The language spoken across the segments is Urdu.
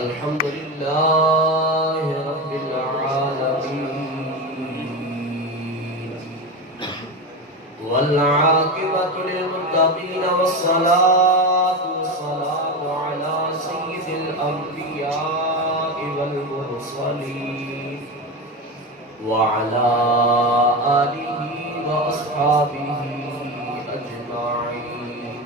الحمد لله رب العالمين والعاقبة للمتقين والصلاة والسلام على سيد الأنبياء والمرسلين وعلى آله وأصحابه أجمعين.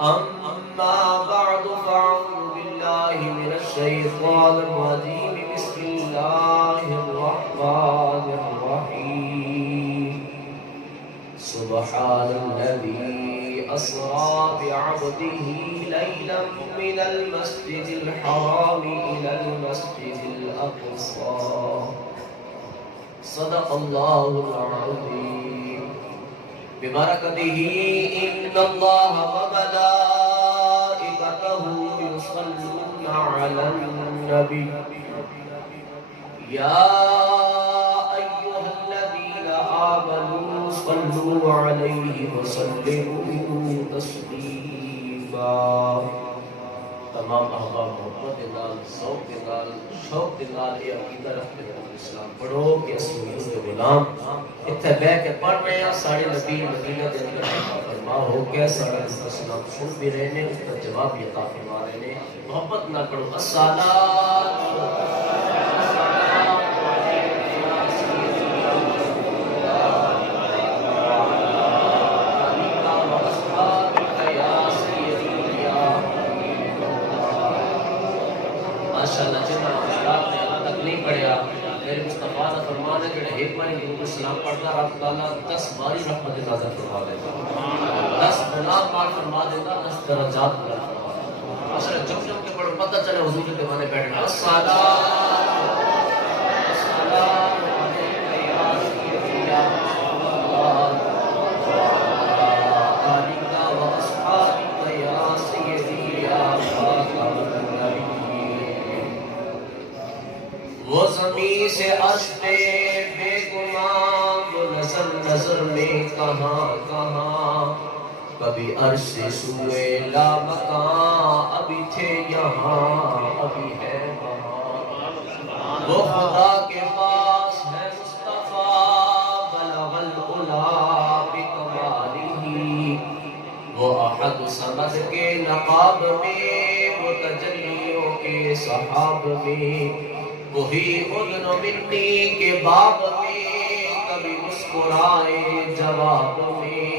أما بعد فأعوذ بالله من الشيطان الرجيم. بسم الله الرحمن الرحيم. سبحان الذي أسرى بعبده ليلا من المسجد الحرام إلى المسجد الأقصى. صدق الله العظيم. ببركته إن الله وملائكته يصلون على النبي يا أيها الذين آمنوا صلوا عليه وسلموا تسليما. تمام احباب محبت کے نال ذوق کے نال شوق کے نال یہ عقیدہ رکھتے ہیں اسلام پڑھو کہ اسی کے غلام اتنے بیٹھ کے پڑھ رہے ہیں. سارے نبی مدینہ کے اندر فرما ہو کے سارے اسلام سن بھی رہے ہیں, اس کا جواب بھی عطا فرما رہے ہیں. محبت نہ کرو الصلاۃ میرے مصطفیٰ کا فرمان ہے کہ ایک بار درود السلام پڑھتا رب تعالیٰ 10 باری رحمت نازل فرما دے گا, 10 گناہ معاف فرما دے گا, 10 درجات بلند فرما دے گا. اصل جب کے پڑھو پتہ چلے حضور کے دیوانے بیٹھنا. وہ زمین سے اشتے بے گمان, وہ نظر نظر میں کہاں کہاں, کبھی عرش سے سوئے لا مکان, ابھی تھے یہاں ابھی ہے وہاں. وہ خدا کے پاس ہے مصطفیٰ بلغ العلا بکمالہ, وہ احد صمد کے نقاب میں, وہ تجلیوں کے صحاب میں, وہی اذن منی کے باب میں, کبھی مسکرائے جواب میں,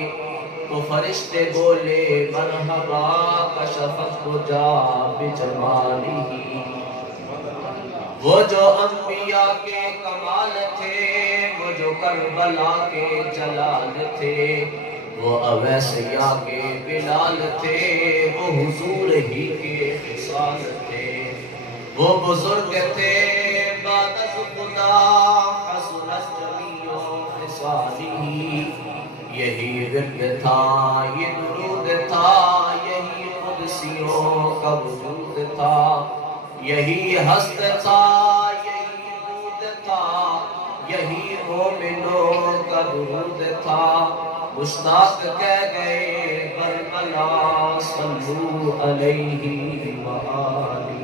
تو فرشتے بولے مرحبا کشفت خدا بجمالہ. وہ جو انبیاء کے کمال تھے, وہ جو کربلا کے جلال تھے, وہ اویسیہ کے بلال تھے, وہ حضور ہی کے خصال تھے. وہ بزرگ تھے بادت خدا حسنت جمیع خصالہ, یہی ورد تھا یہ درود تھا, یہی قدسیوں کا وجود تھا, یہی ہست تھا یہی بود تھا, یہی مومنوں کا درود تھا. مشتاق کہہ گئے برملا صلو علیہ وآلہ.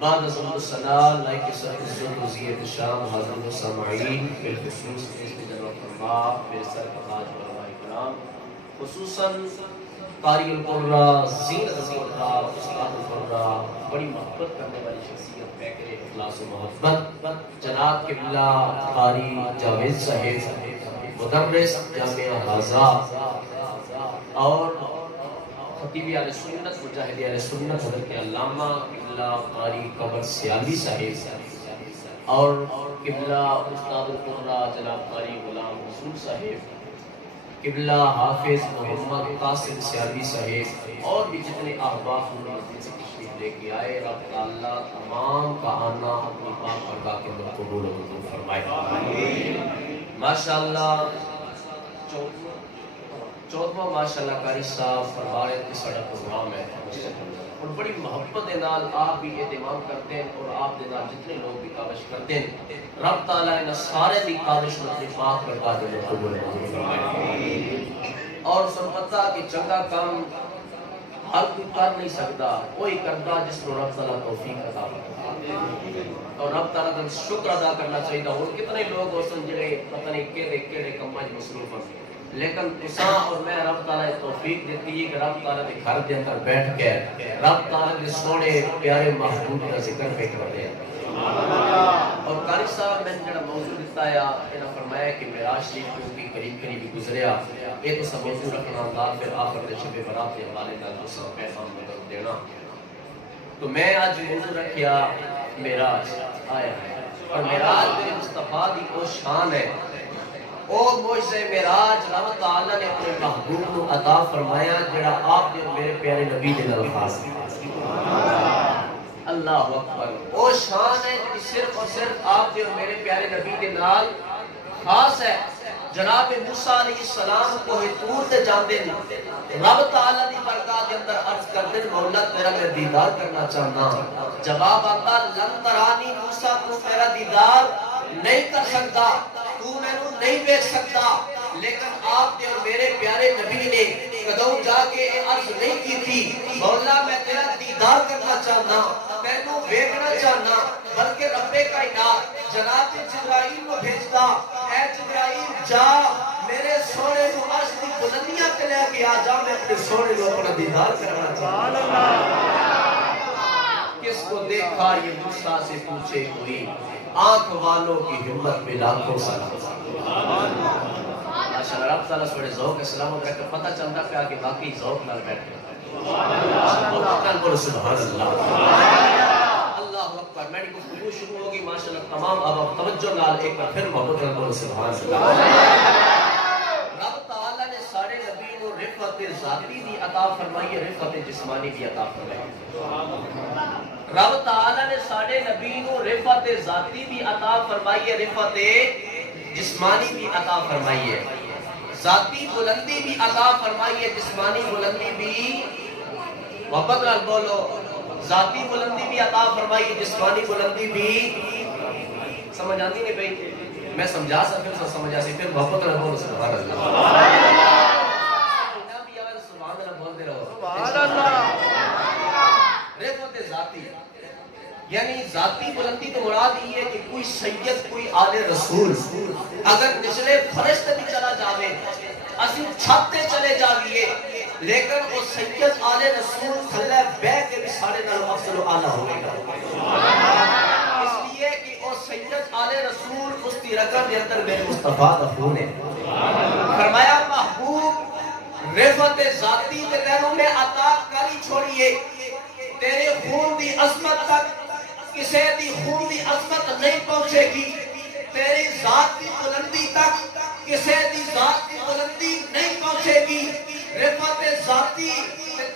بعد از الصلاة لائک سر عزت وزیر شام حاضر و سامعین, بالخصوص اس کی جناب فرما میرے سر تاج علماء کرام, خصوصاً قاری القرہ زینت القرہ استاد القرہ, بڑی محبت کرنے والی شخصیت, پیکر اخلاص و محبت جناب قبلہ قاری جاوید صاحب, مدرس جامعہ حاضرہ اور خطیب اہل سنت مجاہد اہل سنت حضرت علامہ قبلہ قاری قمر سیالوی صاحب, اور قبلہ استاد القرہ جناب قاری غلام رسول صاحب, قبلہ حافظ محمد قاسم سیالوی صاحب, اور بھی جتنے احباب مدینہ سے تشریف لے کے آئے, رب تعالیٰ تمام کا آنا اپنی پاک بارگاہ کے اندر قبول و منظور فرمائے. ماشاءاللہ چودواں ماشاءاللہ قاری صاحب فرما رہے تھے سڑا پروگرام ہے, اور بڑی محبت دے نال آپ بھی اہتمام کرتے ہیں, اور آپ دے نال جتنے لوگ بھی کاوش کرتے ہیں, رب تعالیٰ ان سارے دی کاوش میں اپنی پاک بارگاہ کے اندر قبول فرمائے. اور سن پتہ کہ چنگا کام ہر کوئی کر نہیں سکتا، وہی کرتا جس کو رب تعالیٰ توفیق عطا کرتا اور رب تعالیٰ کا شکر ادا کرنا چاہیے۔ اور کتنے لوگ ہوسن جڑے پتہ نہیں کہڑے کماں وچ مصروف ہیں، لیکن تساں اور میں رب تعالیٰ توفیق دیتی ہے کہ رب تعالیٰ کے گھر کے اندر بیٹھ کے رب تعالیٰ کے سونے پیارے محبوب کا ذکر پہ کرتے ہیں۔ اور قاری صاحب نے جڑا موضوع دیتا ہے انہاں فرمایا کہ معراج شریف کیونکہ قریب قریب گزریا، یہ تو سب موضوع رکھنا اللہ پھر آخر کے شب برات کے حوالے نال تو سب پیغام میں دینا۔ تو میں آج موضوع رکھیا معراج آیا ہے، اور معراج میرے مصطفیٰ دی وہ شان ہے، او معجزہ معراج رب تعالیٰ نے اپنے محبوب کو عطا فرمایا جڑا آپ نے میرے پیارے نبی دے نال خاص اللہ اکبر۔ وہ شان ہے کہ صرف اور صرف آپ کے اور میرے پیارے نبی کے نال خاص ہے۔ جناب موسیٰ علیہ السلام کو طور تے جاندے رب تعالیٰ دی بارگاہ کے اندر عرض کرتے مولا تیرا میں دیدار کرنا چاہنا، جواب آتا لن ترانی موسیٰ تو میرا دیدار نہیں کر سکتا، تو میں نو نہیں دیکھ سکتا، لیکن آپ کے اور میرے پیارے نبی نے قدم جا کے عرض نہیں کی تھی مولا میں تیرا دیدار کرنا چاہنا، تینوں دیکھنا چاہنا، بلکہ رب کائنات جناب جبرائیل کو بھیجتا، اے جبرائیل جا میرے سونے کو عرش کی بلندیاں تے لے کے آ جا، میں اپنے سونے کو اپنا دیدار کرنا چاہتا۔ کس کو دیکھا یہ موسیٰ سے پوچھے ہوئی، آنکھ والوں کی ہمت میں لاکھوں سلام۔ ماشاءاللہ رب تعالیٰ سوڑے ذوق اسلام رکھ کر پتہ چلتا پیا کہ باقی ذوق نال بیٹھے سبحان اللہ اللہ اکبر۔ میری گفتگو شروع ہوگی ماشاءاللہ تمام اب توجہ نال ایک بار پھر محبت نال بولو سبحان اللہ۔ رب تعالیٰ نے سارے نبی کو رفعت ذاتی بھی عطا فرمائی ہے، رفعت جسمانی بھی عطا فرمائی۔ رب تعالیٰ نے سارے نبی کو رفعت ذاتی بھی عطا فرمائی ہے، رفعت جسمانی بھی عطا فرمائی ہے، ذاتی بلندی بھی عطا فرمائی ہے، جسمانی بلندی بھی محبت نال بولو، ذاتی بلندی بھی عطا فرمائی ہے، جسمانی بلندی بھی سمجھ آتی نہیں بھئی میں سمجھا سکتے سمجھا سکتے پھر محبت نال بولو سبحان اللہ سبحان اللہ بولتے رہو سبحان اللہ۔ رفعت ذاتی یعنی ذاتی بلندی تو مراد یہ ہے کہ کوئی سید کوئی آل رسول اگر نچلے فرشتے بھی چلا جاوے اسی چھتے چلے جاویے لیکن وہ سید آل رسول تھلے بے کے بھی سارے نالو افضل و اعلیٰ ہوئے گا، اس لیے کہ وہ سید آل رسول اس کی رقم کے اندر میرے مصطفیٰ دفون ہے۔ فرمایا محبوب رفعت ذاتی کے تینوں میں عطا کری چھوڑیے، تیرے خون دی عظمت تک کسے دی خون دی عظمت نہیں پہنچے گی، تیری ذات کی بلندی تک کسے دی ذات کی بلندی نہیں پہنچے گی۔ رفعت ذاتی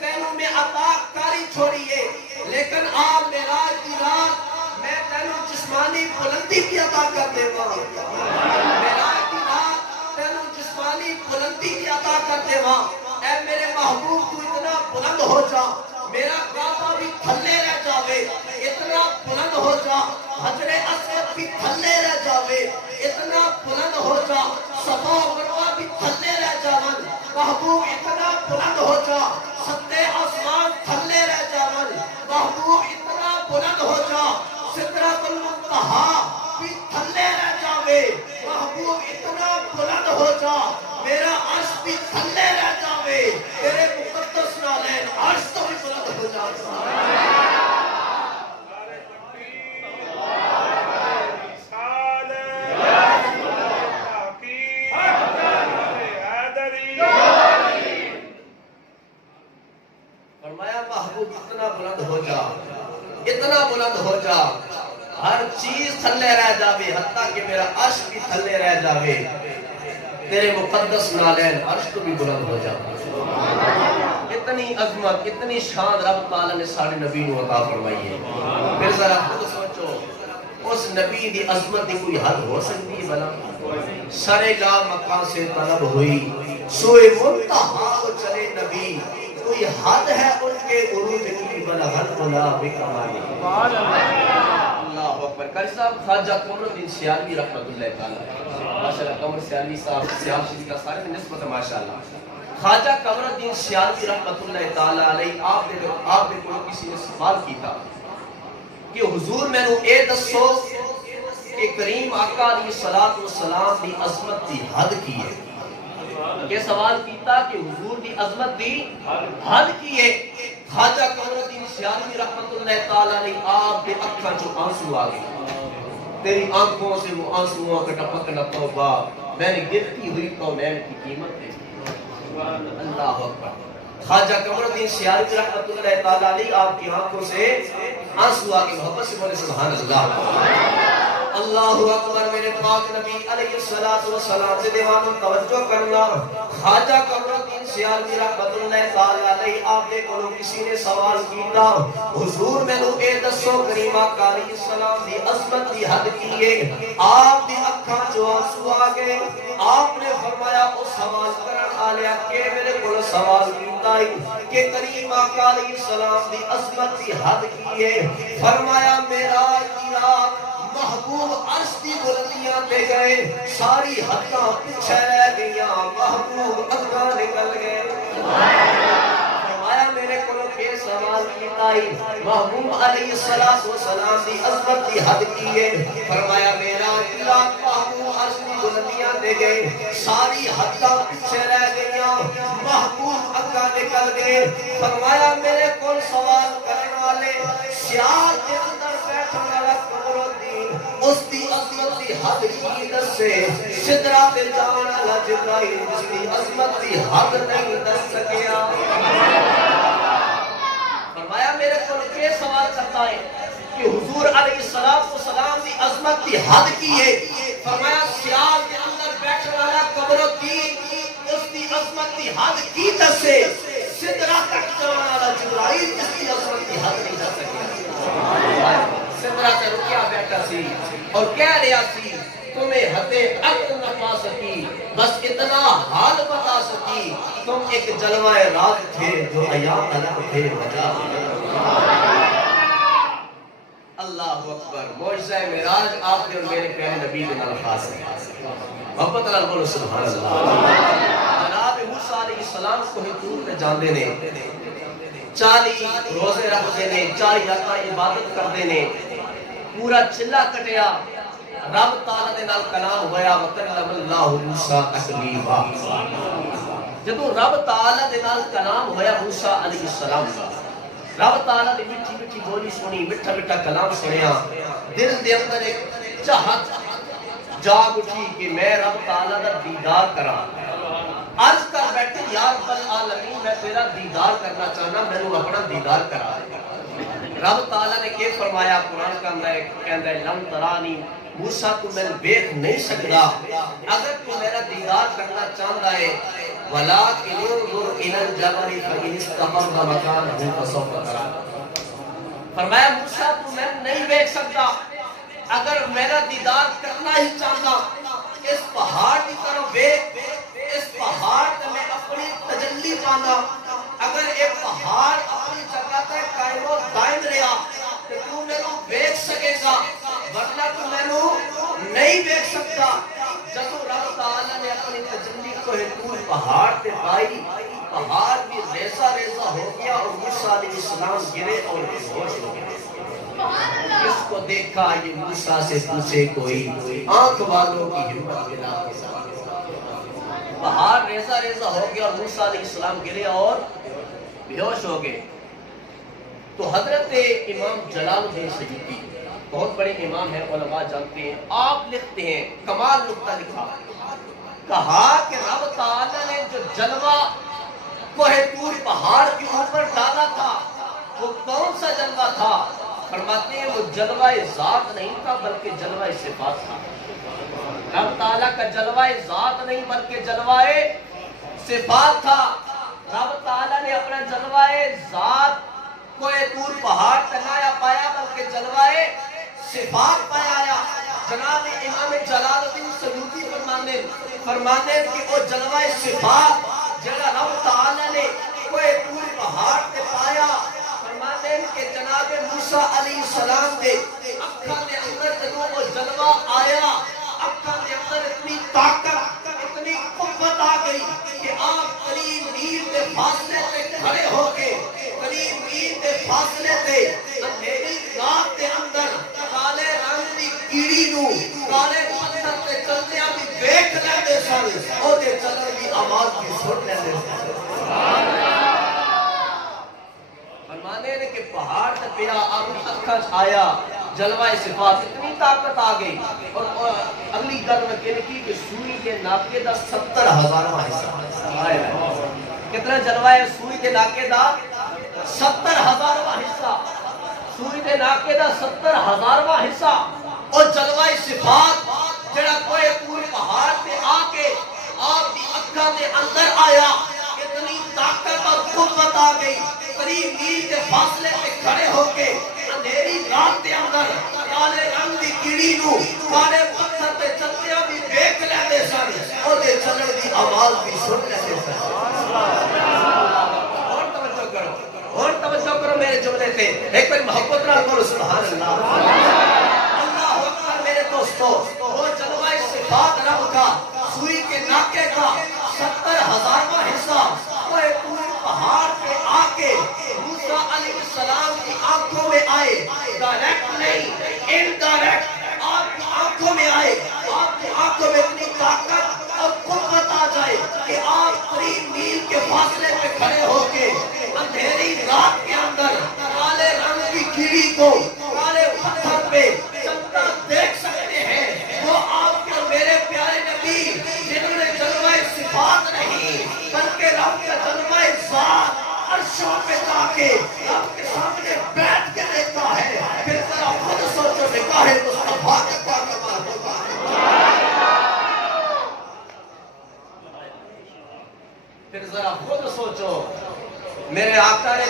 تینوں میں عطا کاری چھوڑیے لیکن آپ معراج کی رات میں تینوں جسمانی بلندی بھی عطا کر دے گا، معراج کی رات تینوں جسمانی بلندی بھی عطا کر دے گا۔ اے میرے محبوب تو اتنا بلند ہو جا میرا کعبہ بھی تھلے رہ جاوے، اتنا بلند ہو جا حجر اسود بھی تھلے رہ جاوے، اتنا بلند ہو جا صفا و مروہ بھی تھلے رہ جاون، محبوب اتنا بلند ہو جا ستے آسمان تھلے رہ جاون، محبوب اتنا بلند ہو جا سدرۃ المنتہا بھی تھلے رہ جاوے، محبوب اتنا بلند ہو جا میرا عرش بھی تھلے رہ جاوے، تیرے مقدس نالین عرش تو بھی بلند ہو جا۔ فرمایا محبوب اتنا بلند ہو جا، اتنا بلند ہو جا ہر چیز تھلے رہ جاوے، حتیٰ کہ میرا عرش بھی تھلے رہ جاوے، تیرے مقدس نالین عرش تو بھی بلند ہو جا۔ اتنی عظمت اتنی شان رب تعالیٰ نے سارے نبی کو عطا فرمائی ہے۔ پھر ذرا خود سوچو اس نبی دی عظمت دی کوئی حد ہو سکتی ہے بنا؟ سرے لا مکان سے طلب ہوئی سوئے منتہا چلے نبی، کوئی حد ہے ان کے عروج کی بلغت بلا بکمالی۔ اللہ اکبر۔ قاری صاحب خواجہ قمر الدین سیالوی رحمت اللہ تعالیٰ، ماشاءاللہ قمر سیالوی صاحب سیال شریف کا سارے میں نسبت ہے ماشاءاللہ۔ خواجہ قمر الدین سیالوی رحمت اللہ تعالی علیہ آپ نے کو کسی نے سوال کیتا کہ حضور میں نو اے دسو کہ کریم آقا علیہ السلام دی عظمت دی حد کی ہے. یہ سوال کیتا کہ حضور دی عظمت دی حد کی ہے. خواجہ قمر الدین سیالوی رحمت اللہ تعالی علیہ آپ کے اکھاں جو آنسو آ گئے. تیری آنکھوں سے وہ آنسوؤں کا ٹپکنا توبہ میں نے گرتی ہوئی کونین کی قیمت ہے. اللہ اکبر. خواجہ قمر الدین سیالوی رحمت اللہ تعالی علیہ آپ کی آنکھوں سے آنسو آ کے محبت سے بولے سبحان اللہ. اللہ اکبر. میرے پاک نبی علیہ السلام سے دیوانوں توجہ کرنا. خواجہ قمر الدین سیالوی رحمت اللہ تعالی علیہ آپ نے کو کسی نے سوال کیتا حضور میں نو اے دسو کریم آقا علیہ السلام دی عظمت دی حد کی ہے. آپ دی اکھاں جو آنسو آ گئے. آپ نے فرمایا او سوال کرن آلیا کہ میرے کو سوال کیتا کہ کریم آقا علیہ السلام دی عظمت دی حد کی ہے. فرمایا معراج کی رات محبوب عرش دی بلندیاں پہ گئے. ساری حداں پیچھے رہ گئیاں. محبوب اگاں نکل گئے. فرمایا میرے کو پھر سوال کیتا محبوب علیہ السلام دی عظمت دی حد کی ہے. فرمایا معراج کی رات محبوب عرش دی بلندیاں پہ گئے. ساری حداں پیچھے رہ گئیاں. محبوب اگاں نکل گئے. فرمایا میرے کو سوال کرنے والے سیال کے اندر بیٹھنے والا قمر الدین اس دی عظمت دی حد کی دسے. سدرہ پہ جانا والا جبرائیل اس دی عظمت دی حد نہیں دس سکیا. فرمایا میرے کو یہ سوال کرتا ہے کہ حضور علیہ السلام دی عظمت دی حد کی ہے. فرمایا سیال کے اندر بیٹھنے والا قمر الدین اس دی عظمت دی حد کی دسے. سدرہ تک جانا والا جبرائیل اس دی عظمت دی حد نہیں دس سکیا. سدرہ سے رکیا بیٹھا سی اور کہہ رہا سی تمہیں حدے عقل نہ پا سکی بس اتنا حال بتا سکی تم ایک جلوہ راز تھے جو ایام الگ تھے وجہ. اللہ اکبر. معجزہ معراج آپ نے اور میرے پیارے نبی کے نال خاص ہے. محبت اللہ بولو سبحان اللہ. جناب موسیٰ علیہ السلام کو حضور میں جاندے نے 40 روزے رکھتے نے 40 راتاں عبادت کرتے نے. پورا چلا کٹیا. رب تعالیٰ نے نال کلام ہویا وکلم اللہ موسیٰ تکلیما. جدو رب تعالیٰ نے نال کلام ہویا موسیٰ علیہ السلام رب تعالیٰ نے مٹھی مٹھی بولی سنی مٹھا مٹھا کلام سنیا. دل دے اندر ایک چاہت جاگ اٹھی کہ میں رب تعالیٰ دا دیدار کرا. عرض کر بیٹھے یا رب العالمین میں تیرا دیدار کرنا چاہنا میں نے اپنا دیدار کرا. رب تعالیٰ نے کہ فرمایا قرآن کا اندر کہندہ ہے لم ترانی موسیٰ تو میں دیکھ نہیں سکتا اگر تو میرا دیدار کرنا چاہتا ہے وَلَٰكِنِ انظُرْ إِلَى الْجَبَلِ فَإِنِ اسْتَقَرَّ مَكَانَهُ فَسَوْفَ تَرَانِي. فرمایا موسیٰ تو میں نہیں دیکھ سکتا اگر میرا دیدار کرنا ہی چاہتا اس پہاڑ کی طرف دیکھ. اس پہاڑ کا میں اپنی تجلی پانا. اگر ایک پہاڑ اپنی جگہ تے قائم و دائم رہا تو میں نو دیکھ سکے گا ورنہ تو میں نو نہیں دیکھ سکتا. جب رب تعالیٰ نے اپنی تجلی کو طور پہاڑ تے پائی پہاڑ بھی ریزہ ریزہ ہو گیا اور موسیٰ علیہ السلام گرے اور بے ہوش ہو گئے. اس کو دیکھا یہ موسیٰ سے پوچھے کوئی آنکھ والوں کی ہمت ملا کے ساتھ. پہاڑ ریزہ ریزہ ہو گیا اور موسیٰ علیہ السلام گرے اور بے ہوش ہو گئے. تو حضرت امام جلال الدین سیوطی بہت بڑے امام ہیں علماء جانتے ہیں. آپ لکھتے ہیں کمال نقطہ لکھا کہا کہ رب تعالیٰ نے جو جلوہ کوہ طور پہاڑ کے اوپر ڈالا تھا وہ کون سا جلوہ تھا؟ فرماتے ہیں وہ جلوہ ذات نہیں تھا بلکہ جلوہ صفات تھا. رب تعالیٰ کا جلوہ ذات نہیں بلکہ جلوہ صفات تھا. رب تعالیٰ نے اپنا جلوہ ذات کوہ طور پہاڑ تنایا پایا بلکہ جلوہ صفات پایا. جناب امام جلال الدین سیوطی فرمانے کہ وہ جلوہ صفات جگہ رب تعالیٰ نے کوہ طور پہاڑ تے پایا. فرماتے ہیں کہ جناب موسیٰ علیہ السلام دے اکھاں دے اندر جدوں وہ جلوہ آیا اکھاں دے اندر اتنی طاقت اتنی قوت آ گئی کہ آپ کریم فاصلے تے اندھیری رات دے اندر کالے رنگ دی کیڑی نو کالے پتھر تے چلدیاں بھی دیکھ لیندے سن او دے چلن دی آواز بھی سن لیندے سن فرمانے نے کہ پہاڑ تے پیا اپنی اکھاں چ آیا جلوہ صفات اتنی طاقت آ گئی اور اگلی گل میں کہنے کی کہ سوئی کے ناکے دا 70,000واں حصہ کتنا جلوہ ہے سوئی کے ناکے دا 70,000واں حصہ سوئی کے ناکے دا 70,000واں حصہ اور جلوہ صفات جڑا کوئی پورے پہاڑ تے آ کے آپ دی اکھاں دے اندر آیا اتنی طاقت اور قوت آ گئی قریب میل کے فاصلے پہ کھڑے ہو کے اندھیری رات کے اندر کالے رنگ دی کیڑی نو کالے پتھر تے چلدیاں بھی دیکھ لیندے سن او دے چلن دی آواز بھی سن لیندے سن اور توجہ کرو میرے جملے تے ایک بار محبت نال بولو سبحان اللہ اللہ اکبر میرے دوستو وہ جلوہ صفات رب کا سوئی کے ناکے کا 70,000واں حصہ وہ پورے پہاڑ پہ آ کے موسیٰ علیہ السلام کی آنکھوں میں آئے ڈائریکٹ نہیں انڈائریکٹ آپ کی آنکھوں میں آئے آپ کی آنکھوں میں اتنی طاقت اور قوت آ جائے کہ آپ قریب میل کے فاصلے پہ کھڑے ہو کے اندھیری رات کے اندر کالے رنگ کی کیڑی کو کالے پتھر پہ چلتا دیکھ سکتے ہیں وہ آپ کے میرے پیارے نبی جنہوں نے جلوہ صفات نہیں بلکہ رب کا جلوہ ذات عرشوں پہ جا کے رب کے سامنے بیٹھ کے دیکھا ہے پھر ذرا خود سوچو نکاح مصطفیٰ کا کیا کمال ہوگا پھر ذرا خود سوچو میرے آقا نے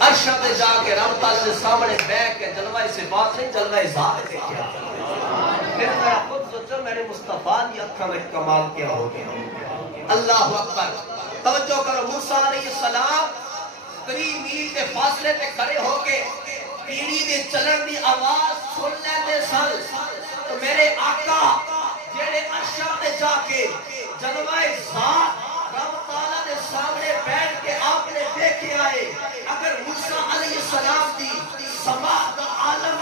عرشوں پہ جا کے رب تعالیٰ کے سامنے بیٹھ کے جلوہ صفات نہیں جلوہ ذات دیکھا پھر ذرا خود سوچو میرے مصطفیٰ کی اکھاں میں کمال کیا ہو گیا اللہ اکبر توجہ کرو موسیٰ علیہ السلام قریب میل کے فاصلے پہ کھڑے ہو کے پیڑی دے چلن دی آواز سن لیندے سن تو میرے آقا جڑے عرشاں تے جا کے جلوہ ذات رب تعالیٰ دے سامنے بیٹھ کے آپ نے دیکھے آئے اگر موسیٰ علیہ السلام دی سماع دا عالم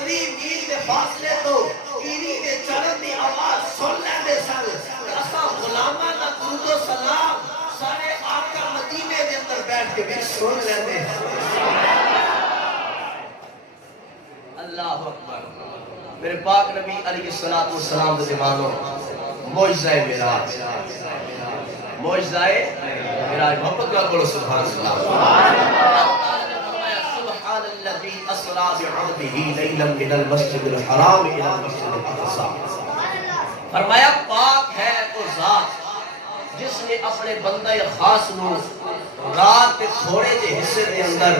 قریب میل دے فاصلے تو پیڑی دے چلن دی آواز سن لیندے سن اسا غلاماں دا درود و سلام سارے آقا مدینے دے اندر بیٹھ کے بھی سن لیندے اللہ اکبر میرے پاک نبی علیہ السلام دے دیوانوں معجزہ معراج معجزہ معراج محبت کا بولو سبحان اللہ سبحان الذي اسرى بعبده ليلا من المسجد الحرام الى المسجد الاقصى فرمایا پاک ہے وہ ذات جس نے اپنے بندہ خاص نو رات کے تھوڑے جے حصے دے اندر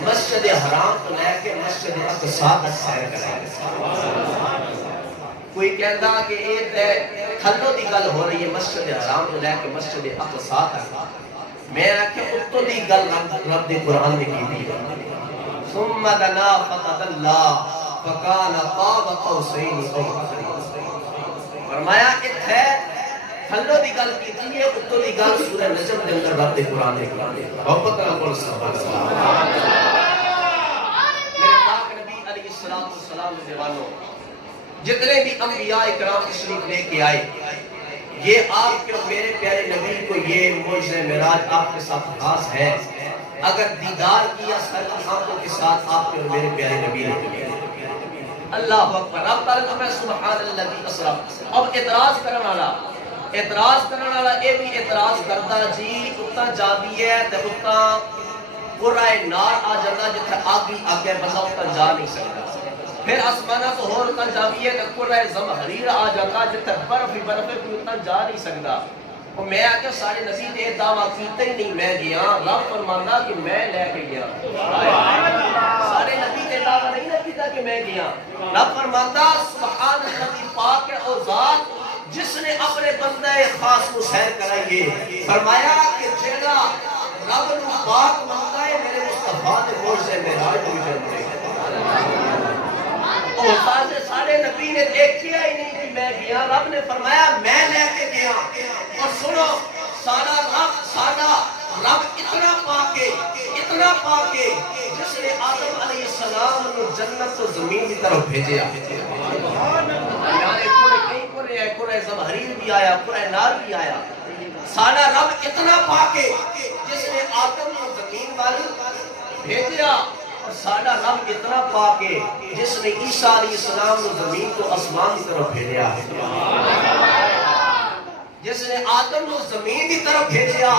مسجد حرام تو لے کے مسجد اقصی تک سیر کرایا کوئی کہندا کہ یہ تھلوں دی گل ہو رہی ہے مسجد حرام تو لے کے مسجد اقصی تک میں کہ اتوں دی گل رب دے قرآن میں کی دی ثم دنا فتدلى فكان قاب قوسين او ادنى فرمایا اتھے تھلوں دی گل کیتی ہے اتوں دی گل سورہ نجم دے اندر رب دے قرآن میں کی محبت نال بولو سبحان اللہ میرے پاک نبی علیہ السلام دے دیوانوں جتنے بھی انبیاء اکرام تشریف لے کے آئے یہ آپ کے میرے پیارے نبی کو یہ معجزہ معراج آپ کے ساتھ خاص ہے اگر دیدار کیا سر آنکھوں کے ساتھ آپ کے اور میرے پیارے نبی نے اللہ اکبر اب تعالیٰ کو میں سبحان اللہ اسرا اب اعتراض کرنے والا اے بھی اعتراض کرتا جی اتنا جا بھی ہے تے اتنا قرائے نار آ جانا جتھے آگی آگے بندہ اتنا جا نہیں سکتا پھر آسمانہ تو ہور اتنا جا بھی ہے تے قرائے زمحریر آ جانا جتھے برف ہی برف ہے کوئی اتنا جا نہیں سکتا اور میں آکے سارے نبی نے دعویٰ کیتے ہی نہیں میں گیا رب فرمانا کہ میں لے کے گیا سارے نبی نے دعویٰ نہیں نہ کیتا کہ میں گیا رب فرمانا سبحان اللہ پاک ہے او ذات جس نے اپنے بندہ خاص کو سیر کرائیے فرمایا کہ جیڑا رب نو پاک مانگا ہے میرے مصطفیٰ دے معجزے معراج ہوئی جاندے اور سارے نبی نے دیکھیا ہی نہیں کہ میں گیا رب نے فرمایا میں لے کے گیا اور سنو سارا رب اتنا پا کے جس نے آدم علیہ السلام کو جنت و زمین کی طرف بھیجیا قرآن زمحریر بھی آیا قرآن نار بھی آیا ساڑا رب اتنا پا کے جس نے آدم کو زمین والی بھیجیا اور ساڑا رب اتنا پا کے جس نے عیسیٰ علیہ السلام کو زمین کو آسمان کی طرف بھیجیا جس نے آدم کو زمین کی طرف بھیجیا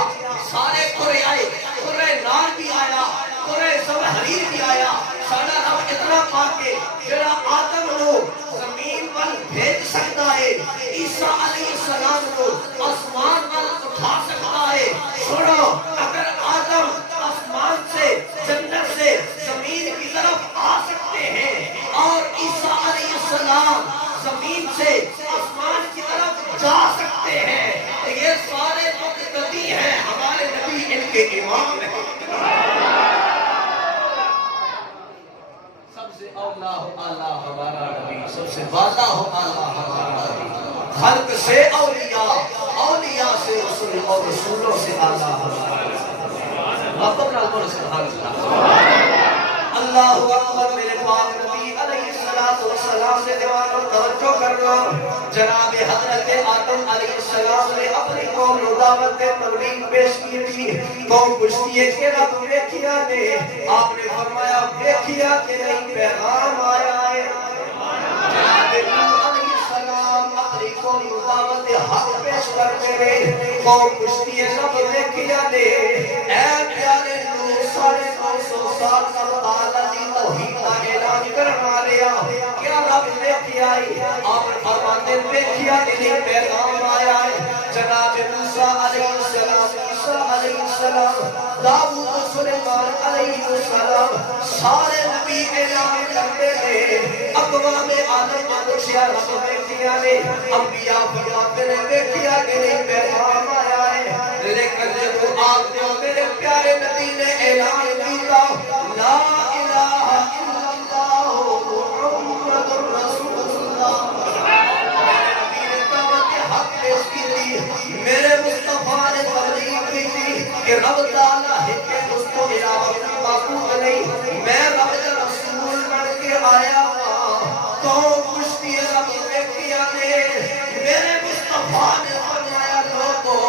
سارے قرآن آئے قرآن نار بھی آیا قرآن زمحریر بھی آیا ساڑا رب اتنا پا کے جڑا آدم کو زمین پر بھیج سکتا ہے عیسیٰ علیہ السلام کو آسمان پر اٹھا سکتا ہے سنو اگر آدم آسمان سے جنت سے زمین کی طرف آ سکتے ہیں اور عیسیٰ علیہ السلام زمین سے آسمان کی طرف جا سکتے ہیں تو یہ سارے مقتدی ہیں ہمارے نبی ان کے امام ہیں سب سے اولا ہو اعلیٰ ہمارا نبی سب سے واضح ہو اعلیٰ ہمارا نبی خلق سے اولیاء اولیاء سے رسول اور رسولوں سے اعلیٰ ہمارا اللہ اکبر میرے پاک نبی علیہ السلام سے دیوانوں توجہ کرنا جناب حضرت آدم علیہ السلام نے اپنی قوم کو دعوت تبلیغ پیش کی تھی قوم پوچھتی ہے کہ رب دیکھیا نے آپ نے فرمایا دیکھیا کہ نہیں پیغام آیا ہے جناب علیہ السلام اپنی قوم کو دعوت حق پیش کرتے ہیں قوم پوچھتی ہے رب دیکھیا نے اے پیارے سارے 900 سال کا تعالیٰ دی توحید کا اعلان کرنا لیا کیا رب دیکھی آئی آپ فرماتے دیکھیا انہیں پیغام آیا ہے جناب موسیٰ علیہ السلام عیسیٰ علیہ السلام داؤد و سلیمان علیہ السلام سارے نبی اعلان کرتے ہیں اقوام عالم پوچھا رب دیکھیا نے انبیاء فرماتے ہیں دیکھیا انہیں پیغام آیا ہے لیکن جب آپ نے میرے پیارے نبی نے اعلان کیتا لا الہ الا اللہ محمد رسول اللہ میرے نبی نے دعوت حق پیش کی تھی میرے مصطفیٰ نے تبلیغ کی تھی کہ رب تعالیٰ ہے کہ اس کو علاوہ معبود نہیں میں رب رسول بن کے آیا تو پوچھتی ہے رب دیکھیا نے میرے مصطفیٰ نے فرمایا لوگو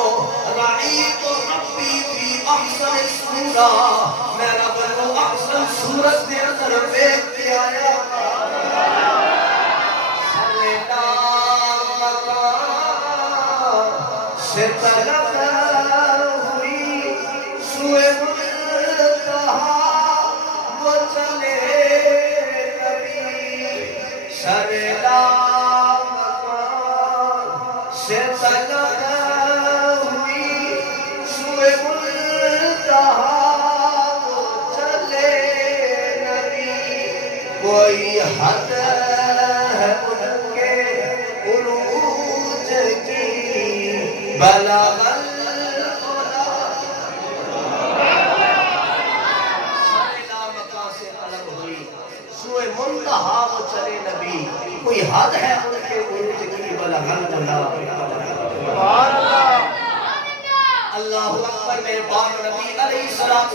رعیت ربی فی احسن سورہ میں رب کو احسن صورت دے اندر بیٹھ کے آیا سلیلا مکان سے طلب ہوئی سوئے منتہا وہ چلے نبی سلیلا مکان سے طلب ہوئی سوئے منتہا کوئی حد ہے ان کے عروج کی بلغ العلا سلیلا مکان سے طلب ہوئی سوئے منتہا وہ چلے نبی کوئی حد ہے ان کے عروج کی بلغ العلا سبحان اللہ اللہ اکبر میرے پاک نبی علیہ السلام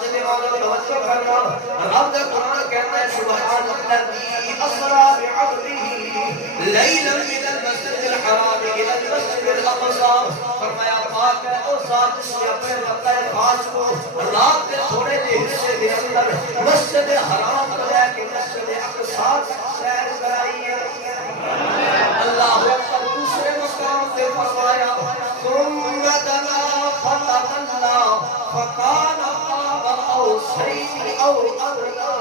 سے دیوانوں توجہ کرنا رب کا قرآن کہتا ہے سبحان الذی اسری بعبدہ لیلا من المسجد الحرام الى المسجد الاقصى فرمایا پاک ہے وہ ذات جس نے اپنے بندہ خاص کو رات کے تھوڑے سے حصے کے اندر مسجد حرام کو لے کے مسجد اقصی سیر کرائی ہے اللہ اکبر دوسرے مقام سے فرمایا ثم دنا فتدلى فكان قاب قوسين او ادنى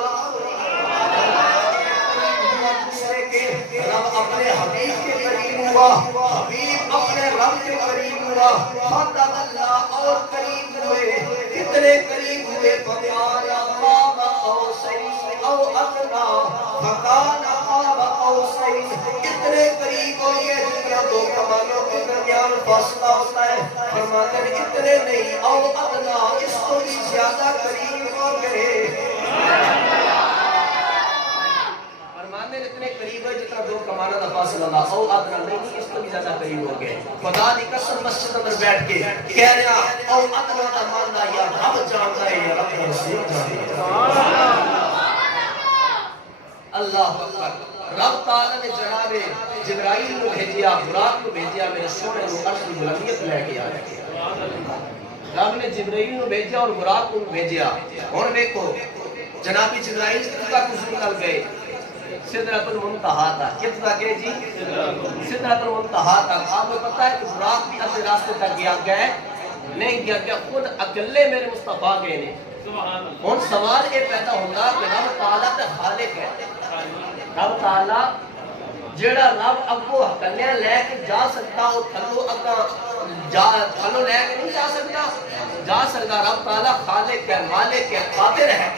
رب اپنے حبیب کے قریب ہوا حبیب اپنے رب کے قریب ہوا فتدلى اور قریب ہوئے کتنے قریب ہوئے فكان قاب قوسين او ادنى فكان قاب قوسين کتنے قریب ہوئے جتنا دو کمانوں کے درمیان فاصلہ ہوتا ہے فرماتے ہیں اتنے نہیں او ادنا اس کو بھی زیادہ قریب ہو گئے فرماتے ہیں اتنے قریب ہے جتنا دو کمانوں کا فاصلہ تھا او ادنا نہیں اس کو بھی زیادہ قریب ہو گئے خدا دی قسم مسجد میں بیٹھ کے کہہ رہا او ادنا کا ماننا یا رب جانتا ہے یا رب رسول جانتا ہے رب تعالیٰ نے جناب جبرائیل کو بھیجیا، براق کو بھیجیا، میرے سونے کو عرش کی بلندیت لے کے آیا۔ رب نے جبرائیل کو بھیجیا اور براق کو بھیجیا۔ اور دیکھو جناب جبرائیل کا کچھ نکل گئے، سدرۃ المنتہا تک۔ کتنا کہ جی سدرۃ المنتہا تک۔ آپ کو پتہ ہے کہ براق بھی اپنے راستے تک گیا گئے نہیں گیا گیا، خود اکلے میرے مصطفیٰ گئے نے۔ اور سوال یہ پیدا ہوگا کہ رب تعالیٰ تے خالق ہے، رب تعالیٰ جیڑا رب اگو کلیا لے کے جا سکتا، وہ تھلو اگا تھلو لے کے نہیں جا سکتا، جا سکتا۔ رب تعالیٰ خالق ہے، مالک ہے، قادر ہے۔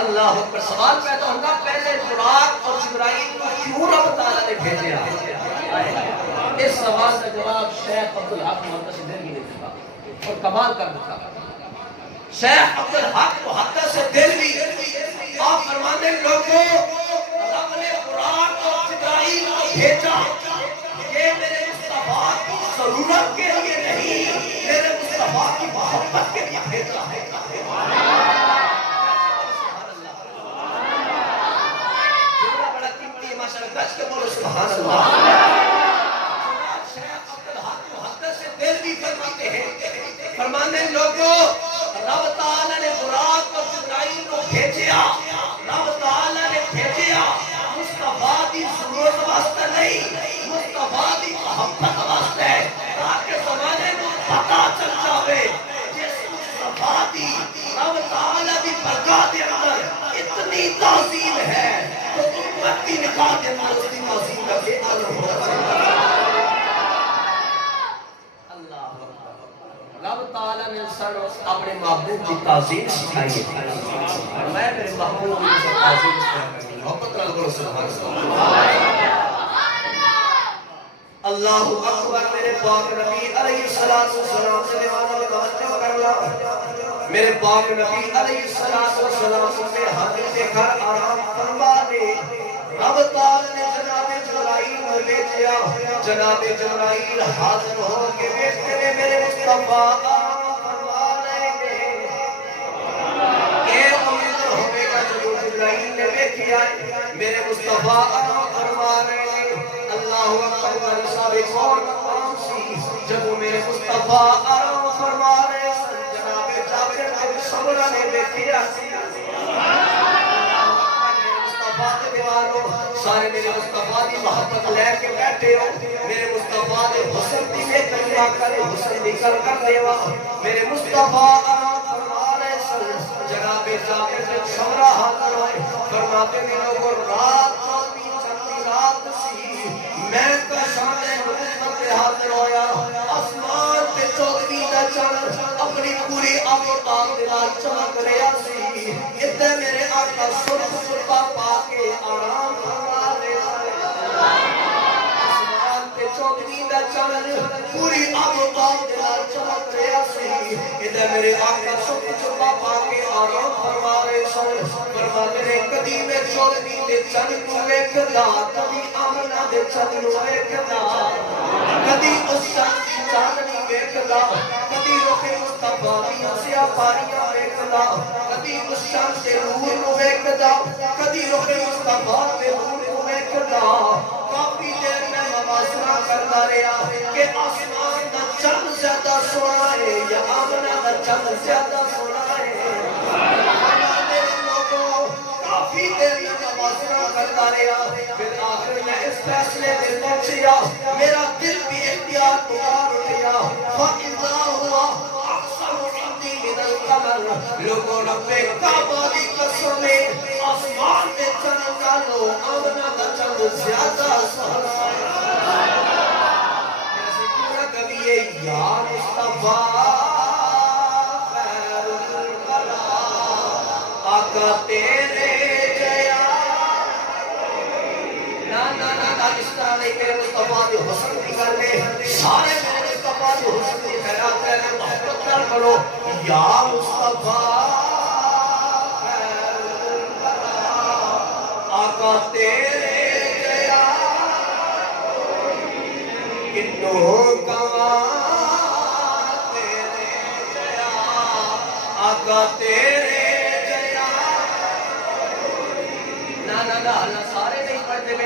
اللہ اکبر۔ سوال پیدا ہوگا پہلے براق اور جبرائیل کو کیوں رب تعالیٰ نے بھیجا؟ اس سوال کا جواب شیخ عبدالحق محدث دہلوی نے دیا اور کمال کر دکھا۔ شیخ عبدالحق محدث دہلوی آپ فرماتے ہیں لوگوں رب نے براق اور جبرائیل کو بھیجا، یہ میرے مصطفیٰ کی ضرورت کے لیے نہیں، میرے مصطفیٰ کی محبت کے لیے بھیجا ہے۔ سبحان اللہ۔ شیخ عبدالحق محدث دہلوی فرماتے ہیں، فرمانے لوگوں رب تعالیٰ نے براق اور جبرائیل کو بھیجیا، رب تعالیٰ نے بھیجیا مصطفیٰ دی ضرورت واسطے نہیں، مصطفیٰ دی محبت واسطے، تاکہ زمانے کو پتہ چل جاوے جس مصطفیٰ دی رب تعالیٰ دی برگاہ دے اندر اتنی تعظیم ہے تو امت کی نکاح کے اندر اس کی تعظیم کا بے عدل ہوگا۔ رب تعالیٰ نے اپنے محبوب کی تعظیم سکھائی ہے، میں میرے محبوب کی تعظیم سکھائی ہے۔ محبت نال بولو سبحان اللہ۔ اللہ اکبر۔ میرے پاک نبی علیہ السلام سے دیوانہ توجہ کر لا، میرے پاک نبی علیہ السلام سے حاضر کے گھر آرام فرما دے۔ رب تعالیٰ نے جناب جبرائیل کو بھیجا، جناب جبرائیل حاضر ہو کے بیٹھتے ہیں، میرے مصطفیٰ آرام فرما رہے ہیں۔ اے امید ہوئے گا جو جبرائیل نے بیٹھیا ہے، میرے مصطفیٰ آرام فرما رہے ہیں۔ اللہ اکبر والی صاحب کون مقام سی جب میرے مصطفیٰ آرام فرما رہے ہیں، جناب جابر بن سمرہ نے بیٹھیا سی۔ سارے میرے مصطفیٰ دی محبت لے کے بیٹھے ہو، میرے مصطفیٰ دے حسن دی میں کلمہ کرے حسن دی کر دیوا، میرے مصطفیٰ آرام فرما رہے سن۔ جناب جابر بن سمرہ حاضر ہوئے، فرماتے ہیں لوگوں رات چوتھی چندی رات سی، میں تو شان نبوت پہ حاضر ہویا، آسمان پہ چودھویں دا چاند اپنی پوری آفتاب دے نال چمک رہا سی، ادھر میرے آقا سرخ سرخا پا کے آرام فرما رہے سن۔ آسمان پہ چودھویں دا چاند پوری آفتاب دے نال چمک رہا سی، ادھر میرے آقا سرخ سرخا پا کے آرام فرما رہے سن۔ فرماتے ہیں کدی میں چودھویں دے چاند کو ویکھدا، کدی آمنہ دے چاند کو ویکھدا، کدی اس چاند دی چاندنی ویکھدا، کدی رخ مصطفیٰ دیاں سیاہ پاریاں ویکھدا، کدی اس چاند دے نور کو ویکھدا، کدی رخ مصطفیٰ دے نور کو ویکھدا۔ کافی دیر میں موازنہ کرتا رہا کہ آسمان دا چاند زیادہ سونا ہے یا آمنہ دا چاند زیادہ سونا ہے۔ کافی دیر میں موازنہ کرتا رہا، پھر آخر میں اس فیصلے میں پہنچیا، میرا دل بھی اختیار پکار اٹھیا، فَإِذَا هُوَ أَحْسَنُ عِنْدِي مِنَ الْقَمَرِ۔ لوگوں رب کعبہ کی قسم ہے، آسمان میں چند ڈالو آمنہ کا چند زیادہ سونا ہے۔ ایسے کیوں نہ کبھی یہ یا مصطفیٰ خیر الورا آقا تیرے اس طرح نہیں، میرے مصطفیٰ جو حسن کی کر لے، سارے میرے مصطفیٰ جو حسن کی خیرات کرنے محبت کر کرو، یا مصطفیٰ خیر الورا آقا تیرے جیا کنوں کماں تیرے جیا آقا تیرے جیا۔ نا نا نا سارے نہیں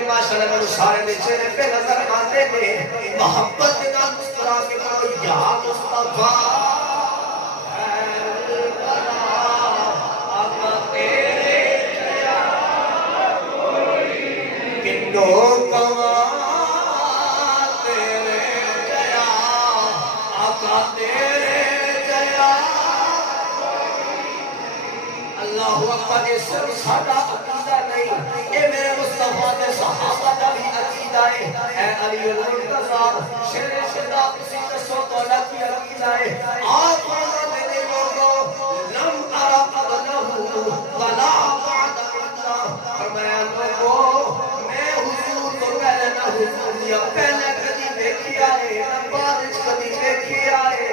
ماشاءاللہ میں سارے دے چہرے پہ نظر آتے ہیں محبت نہ مسکرا کے کہو یا مصطفیٰ اللہ اکبر یہ صرف سادہ عقیدہ نہیں، اے میرے مصطفیٰ نے صحابہ کا بھی عقیدہ ہے، اے علی المرتضی شیر خدا کسی قصوں تولا کی عقیدہ ہے۔ آپ فرماتے ہیں لوگوں لم ارى قبلہ ولا بعد اللہ، فرمایا لوگوں میں حضور کو پہلے نہ حضور یا پہلے کبھی دیکھی آئے نہ بعد کبھی دیکھی آئے،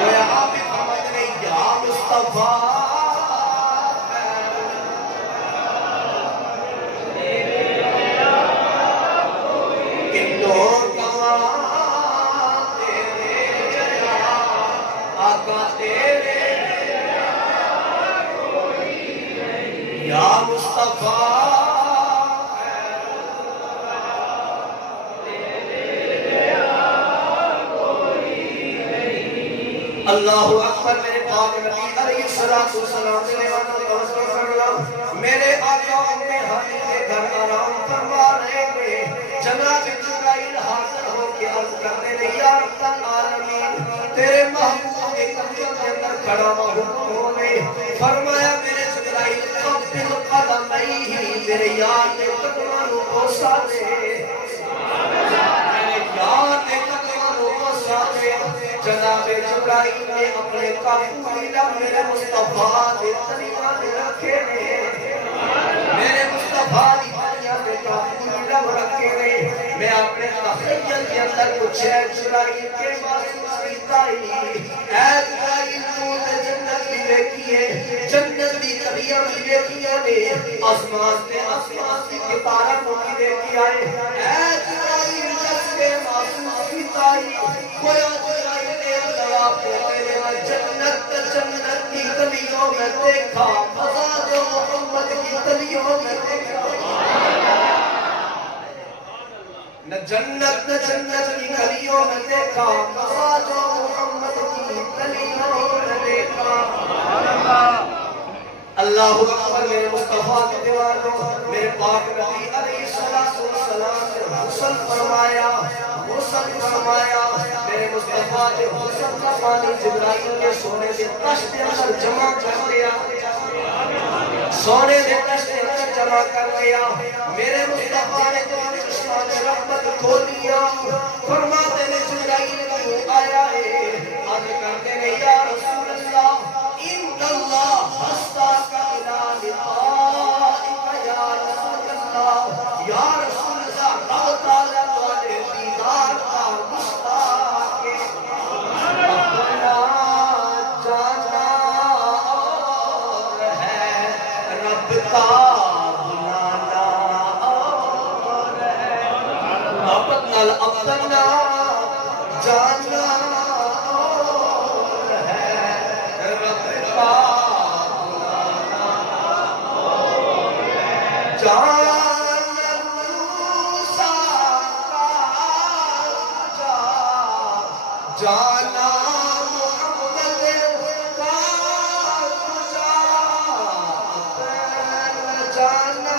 گویا آپ بھی فرماتے ہیں یا مصطفیٰ یا مصطفیٰ اللہ اکبر میرے پاک نبی علیہ السلام میرے آقا اپنے حبیب کے گھر آرام فرما رہے تھے، جناب جبرائیل حاضر ہو کے عرض کرتے ہیں یا رب العالمین تیرے محبوب کے قدموں کے اندر کھڑا ہو گئے، فرمایا میرے جبرائیل قبل قدمئی میرے یار کے قدموں کو ساتھ جناب جبرائیل نے اپنے کافوری لب میرے مصطفیٰ دے تلیہ دے رکھے نے، میرے مصطفیٰ دی تلیہ دے کافوری لب رکھے نے، میں اپنے تخیل کے اندر کچھ ہے جبرائیل کے محسوس کیتا ہی، اے جبرائیل تو نے جنت بھی دیکھی ہے، جنت دی تلیہ بھی دیکھی ہے، آسمان کی کتارہ کو بھی دیکھی آئے، اے جبرائیل جس کے محسوس کیتا ہی، کویا جنت کی گلیوں میں دیکھا مزاج محمد کی گلیوں میں دیکھا، نہ جنت کی گلیوں میں دیکھا مزاج محمد کی گلیوں میں دیکھا۔ اللہ اکبر میرے مصطفیٰ کے دیوانوں میرے پاک نبی علیہ السلام نے غسل فرمایا میرے مصطفیٰ نے غسل کا پانی جبرائیل کے سونے کے تشت اندر جمع کر لیا، سونے کے تشت اندر جمع کر لیا، میرے مصطفیٰ نے چشمان رحمت کھول دیا، فرماتے ہیں جبرائیل کیوں آیا ہے، عرض کرتے ہیں یا رسول اللہ ان اللہ حسداک الى لقائک یا رسول اللہ، یا رسول اللہ رب تعالیٰ والے دیدار کا مشتاق اپنا جانا اور ہے، رب کا بلانا اور ہے، اپنا جانا اور ہے، رب کا بلانا اور ہے، جانا محمد کا تجا جانا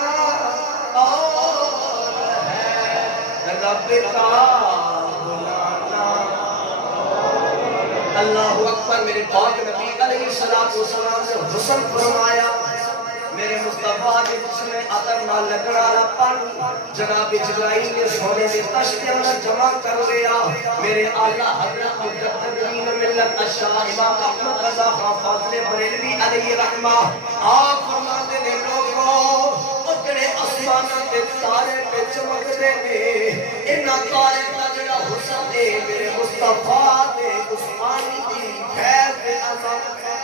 اور ہے، رب کا بلانا۔ اللہ اکبر میرے پاک نبی علیہ السلام نے غسل فرمایا، میرے مصطفیٰ نے جسم عطر نہ لگڑا پانی جناب جبرائیل نے سونے سے تشت اندر جمع کر لیا، میرے آقا حضرت مجددین ملت الشاہ امام احمد رضا خان فاضل بریلوی علیہ رحمہ آپ فرماتے ہیں لوگوں اکڑے آسمانہ کے تارے پہ چمک دے دے، انہاں تارے کا جڑا حسن دے میرے مصطفیٰ دے اس پانی دی خیر دے عظمت ہے،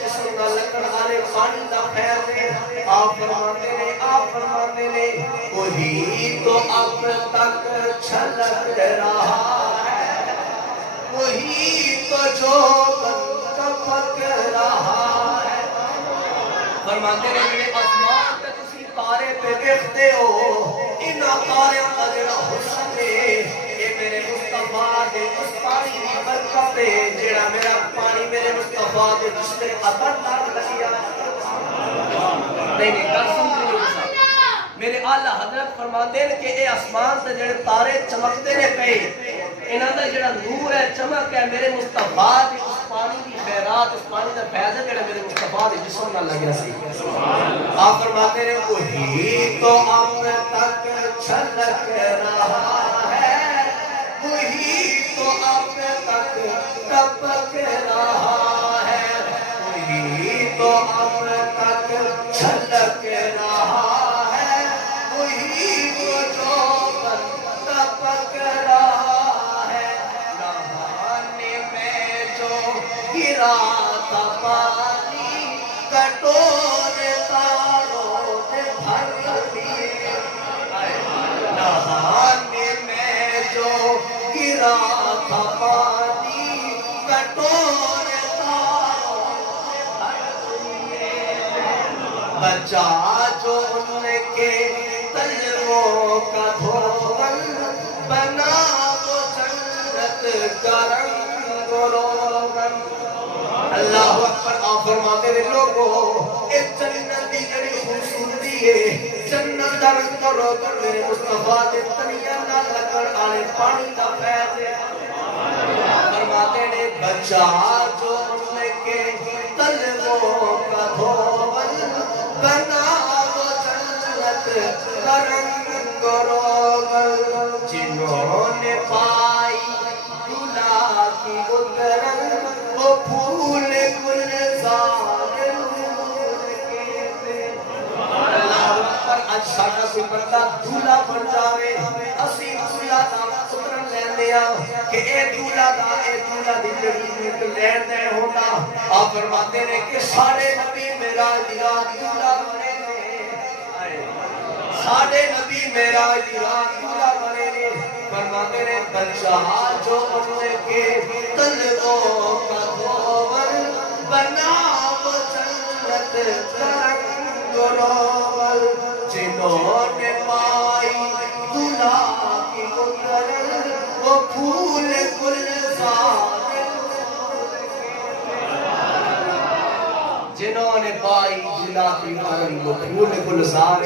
جسم کا لکڑ آنے پانی دا خیر دے، آپ فرماتے نے وہی تو اب تک چھلک رہا ہے، وہی تو جو کپک رہا ہے، فرماتے نے میرے آسمان پہ کسی تارے پہ دیکھتے ہو انہاں تاریاں دا جڑا حسن ہے اے میرے مصطفیٰ دے اس پانی دی برکت ہے جڑا میرا پانی میرے مصطفیٰ دے جسم عطر نال لگیا نہیں گل سمجھ میرے اعلیٰ حضرت فرماتے ہیں کہ اے آسمان سے جڑے تارے چمکتے نے پے انہاں دا جڑا نور ہے چمک ہے میرے مصطفیٰ دے اس پانی دی خیرات اس پانی دا فیض ہے جڑا میرے مصطفیٰ دے جسم نال لگیا سی آپ فرماتے ہیں وہی تو اب تک چھلک رہا ہے وہی تو اب تک ٹپک رہا ہے وہی تو اب تک چھلک رہا ہے وہی وہ جو ٹپک رہا ہے نہانے میں جو گرا تھا پانی کٹورے تاروں نے بھر دیے نہانے میں جو گرا تھا پانی کٹورے تاروں نے بھر دیے بچا جو ان کے تلووں کا دھول بنا وہ جنت کا رنگ و روغن اللہ اکبر آپ فرماتے ہیں لوگوں اس جنت دی جڑی خوبصورتی ہے جنت دا رنگ و روغن میرے مصطفیٰ دے تنیاں نال لگن والے پانی دا فیض ہے فرماتے ہیں بچا جو ان کے تلووں کا دھول بنا وہ جنت کا رنگ و روغن جنہوں نے پائی دلہا کی اترن وہ پھول گلزار نور کے تھے اللہ اکبر آج ساڈا کوئی بندہ دلہا بن جاوے اسی دلہا دا اترن لیندے آ کہ اے دلہا دی جڑی لین دین ہوتا آپ فرماتے ہیں کہ سارے نبی میرا رات دلہا بنے نے سارے نبی میرا رات دلہا بنے نے فرماتے ہیں بچہ جو ان کے تلووں کا دھول بنا وہ جنت کا رنگ و روغن جنہوں نے پائی دلہا کی اترن وہ پھول گلزار جنہوں نے پائی دلہا کی اترن وہ پھول گلزار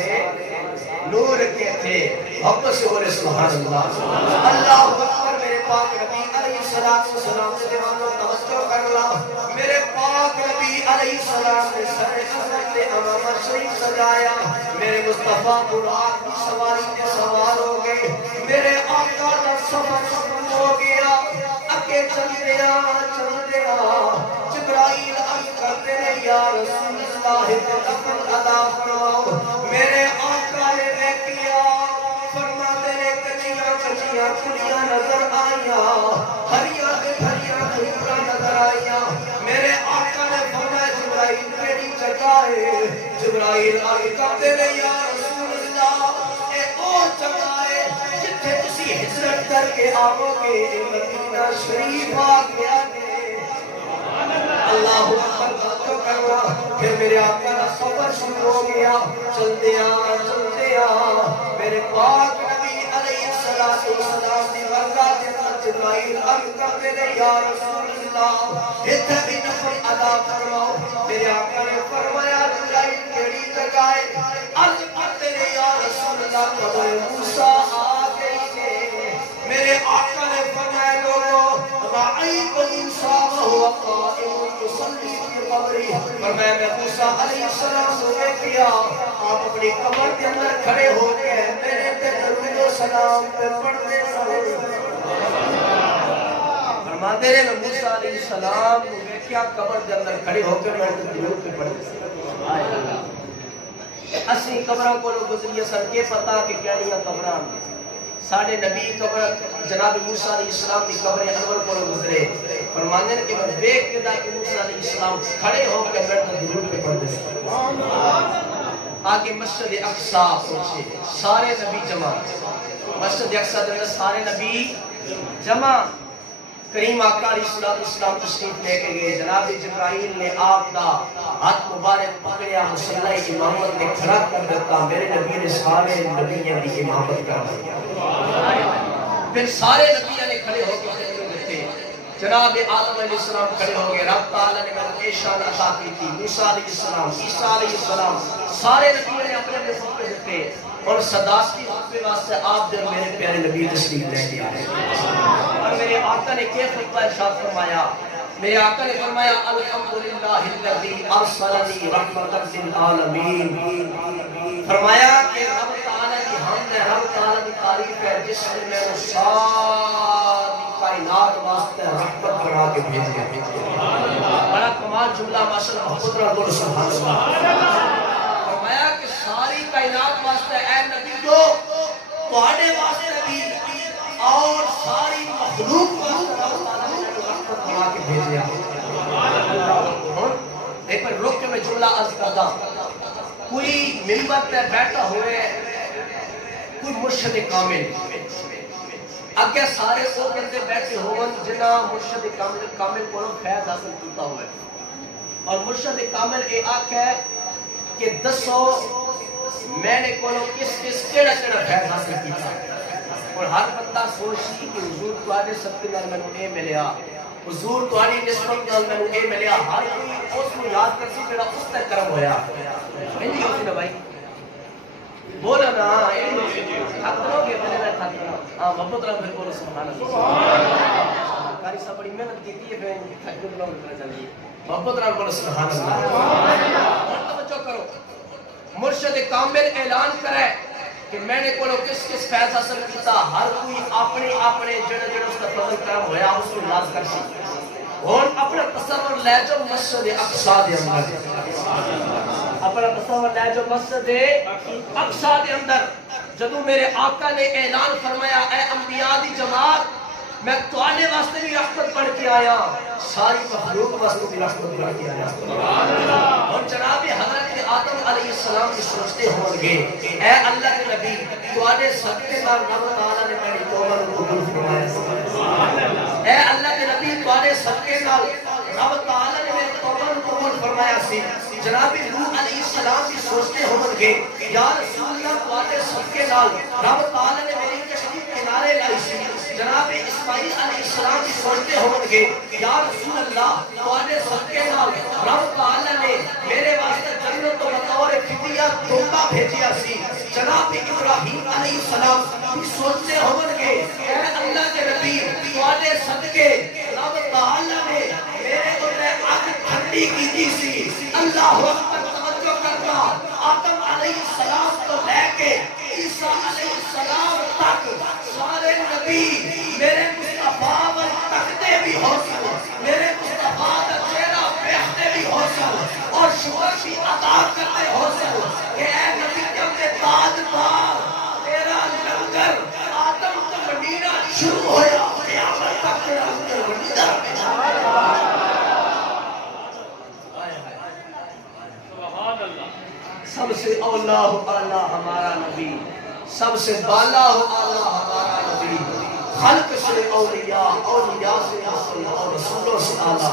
نور کے تھے حق سے بولے سبحان اللہ اللہ اکبر میرے پاک نبی علیہ السلام سے دیوانوں توجہ کر لا میرے پاک نبی علیہ السلام نے سر حضرت امام شریف سجایا میرے مصطفیٰ براق کی سواری میں سوار ہو گئے میرے آقا کا سفر ختم ہو گیا اکے چلتے جبرائیل عرض کرتے ہیں یا رسول اللہ تقبل ادا فرماؤ میرے آقا نے دیکھیا فرماتے ہیں کچیاں کلیاں نظر آئیاں ہریاں دھوپاں نظر آئیاں میرے آقا نے فرمایا جبرائیل کیڑی جگہ ہے جبرائیل عرض کرتے ہیں یا رسول اللہ اے او جگہ ہے جتھے تسی ہجرت کر کے آؤ گے مدینہ شریف آ گیا اللہ اکبر باتوں کروا پھر میرے آقا کا سفر شروع ہو گیا چلتے میرے پاک نبی علیہ السلام دی ورگاہ جنت جبرائیل عرض کرتے ہیں یا رسول اللہ اتھے بھی نفل ادا فرماؤ میرے آقا نے فرمایا جبرائیل کیڑی جگہ ہے عرض کرتے ہیں یا رسول اللہ قبر موسیٰ آ گئی ہے میرے آقا نے فرمایا لوگوں رأیت موسیٰ وہو قائم یصلی فی قبری فرمایا میں موسیٰ علیہ السلام نے کیا آپ اپنی قبر کے اندر کھڑے ہو گئے میرے تے درود و سلام پہ پڑھتے رہے فرماتے ہیں موسیٰ علیہ السلام نے کیا قبر کے اندر کھڑے ہو کر میں درود پہ پڑھتے اسی قبروں کو گزریے سر کے پتا کہ کیڑیاں قبراں ساڑھے نبی قبر جناب موسیٰ علیہ السلام کی قبر انور کو گزرے فرمانے کہ میں دیکھ کے دا کہ موسیٰ علیہ السلام کھڑے ہو کے بیٹھنا درود پہ پڑھ دے آگے مسجد اقصیٰ پہنچے سارے نبی جمع مسجد اقصیٰ دے سارے نبی جمع کریم آقا علیہ السلام تشریف لے کے گئے. جناب جبرائیل نے آپ کا ہاتھ مبارک پکڑیا, مصلی امامت نے کھڑا کر دیتا. میرے نبی نے سارے نبیوں کی امامت کر دی. پھر سارے نبیوں نے کھڑے ہو کے دیتے. جناب آدم علیہ السلام کھڑے ہو گئے. رب تعالیٰ نے میرے شان عطا کی تھی. موسیٰ علیہ السلام, عیسیٰ علیہ السلام, سارے نبیوں نے اپنے اپنے خطبے دیتے. اور صداستی خطبے واسطے آپ جو میرے پیارے نبی تشریف لے کے آئے. اور میرے آقا نے کیا خطبہ ارشاد فرمایا؟ میرے آقا نے فرمایا الحمدللہ الذی ارسلنی رحمۃ للعالمین. فرمایا کہ رب تعالیٰ کی حمد ہے, رب تعالیٰ کی تعریف ہے جس نے میرے ساری کائنات واسطے رحمت بنا کے بھیجا. بڑا کمال جملہ ماشاءاللہ, محبت رب اور سبحان اللہ. فرمایا کہ ساری کائنات واسطے اے نبی جو تواڈے واسطے بھی اور ساری مخلوق واسطے رحمت بنا کے بھیجا. ایک بار رک کے میں جملہ عرض کرتا. کوئی منبر پہ بیٹھا ہوئے کوئی مرشد کامل, اگے سارے وہ بندے بیٹھے ہون جنہ مرشد کامل کو فیض حاصل کیتا ہوئے, اور مرشد کامل اے آکھے کہ دسو میں نے کو کس کس کیڑا کیڑا فیض حاصل کیتا. اور ہر بندہ سوچی کہ حضور تواڈے سب کے نال مینوں اے ملیا, حضور تواڈی نسبت نال مینوں اے ملیا. ہر کوئی اس کو یاد کرسی جڑا اس تے کرم ہویا. نہیں ہوسی نا بھائی, بولا نا تھک کرو گے پہلے میں تھک کرو. ہاں محبت رب پھر بولو سبحان اللہ. کاری صاحب بڑی محنت کیتی ہے, پھر تھک کے بلاؤ کرنا چاہیے. محبت رب بولو سبحان اللہ. اور توجہ کرو, مرشد کامل اعلان کرے کہ میں نے کو کس کس فیض حاصل کیتا. ہر کوئی اپنے اپنے جڑے جڑے اس کا فضل کرم ہویا اس کو یاد کر سی. اور اپنا تصور لے جو مسجد اقصی دے اندر, اپنا تصور لے جو مسجد اقصی دے اندر جدوں میرے آقا نے اعلان فرمایا اے انبیاء دی جماعت میں تواڈے واسطے بھی رحمت بن کے آیا, ساری مخلوق واسطے بھی رحمت بن کے آیا. اور جناب حضرت آدم علیہ السلام کی سوچتے ہوں گے اے اللہ کے نبی تواڈے صدقے نال رب تعالیٰ نے میری توبہ قبول فرمایا. اے اللہ کے نبی تواڈے صدقے نال رب تعالیٰ نے میری توبہ قبول فرمایا سی. جناب نوح علیہ السلام بھی سوچتے ہوں گے یا رسول اللہ تواڈے صدقے نال رب تعالیٰ نے میری کشتی کنارے لائی سی. جناب اسماعیل علیہ السلام بھی سوچتے ہوں گے یا رسول اللہ تواڈے صدقے نال رب تعالیٰ نے میرے واسطے جنت و بطور فدیہ دونوں بھیجیا سی. جناب ابراہیم علیہ السلام بھی سوچتے ہوں گے اے اللہ کے نبی تواڈے صدقے رب تعالیٰ نے میرے اوپر اگ ٹھنڈی کیتی سی. اللہ اکبر. توجہ کرنا, آدم علیہ السلام تو لے کے عیسیٰ علیہ السلام تک سارے نبی میرے مصطفیٰ ول تکتے بھی ہو سن, میرے مصطفیٰ کا چہرہ دیکھتے بھی ہو سن, اور شکر بھی ادا کرتے ہو سن کہ اے نبی جب کے تاجدار تیرا لنگر آدم کا مدینہ شروع ہویا قیامت تک تیرا لنگر مدینہ میں. سب سے اولا ہو اعلیٰ ہمارا نبی, سب سے بالا ہو اعلیٰ ہمارا نبی, خلق سے اولیاء, اولیاء سے رسول اور رسولوں سے اعلیٰ.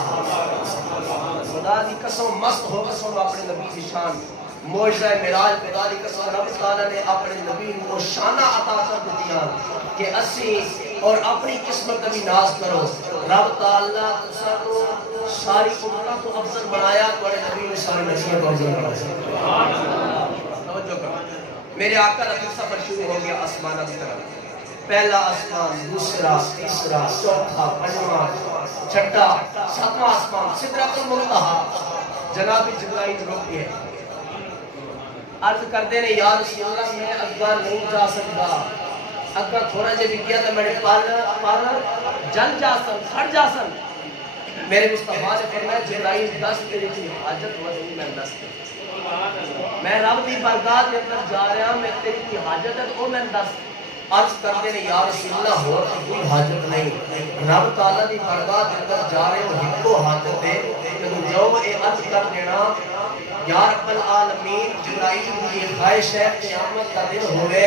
خدا دی قسم مست ہو قسم اپنے نبی کی شان. معجزہ معراج پہ خدا دی قسم رب تعالیٰ نے اپنے نبی کو شانہ عطا کر دیا کہ اسی اور اپنی قسمت بھی ناز کرو. رب تعالیٰ کو ساری امتوں کو افضل بنایا, بڑے نبی نے سارے نبیوں کو افضل بنایا. توجہ کرو, میرے آقا کا سفر شروع ہو گیا آسمان کی طرف. پہلا آسمان, دوسرا, تیسرا, چوتھا, پنجواں, چھٹا, ساتواں آسمان, سدرۃ المنتہا. جناب جبرائیل رک گئے, عرض کرتے ہیں یا رسول اللہ میں اگا نہیں جا سکتا, اگا تھوڑا جے بھی کیا تو میرے پار جل جا سن, سڑ جا سن. میرے مصطفیٰ نے فرمایا جبرائیل دس تیری کی حاجت ہو نہیں, میں دس میں رب دی بارگاہ کے اندر جا رہا ہوں, میں تیری کی حاجت ہے تو میں دس. عرض کرتے ہیں یا رسول اللہ ہو تو کوئی حاجت نہیں, رب تعالیٰ دی بارگاہ کے اندر جا رہے ہو ہی کو حاجت ہے کہ جو اے عرض کر دینا یا رب العالمین جبرائیل کی خواہش ہے قیامت کا دن ہوئے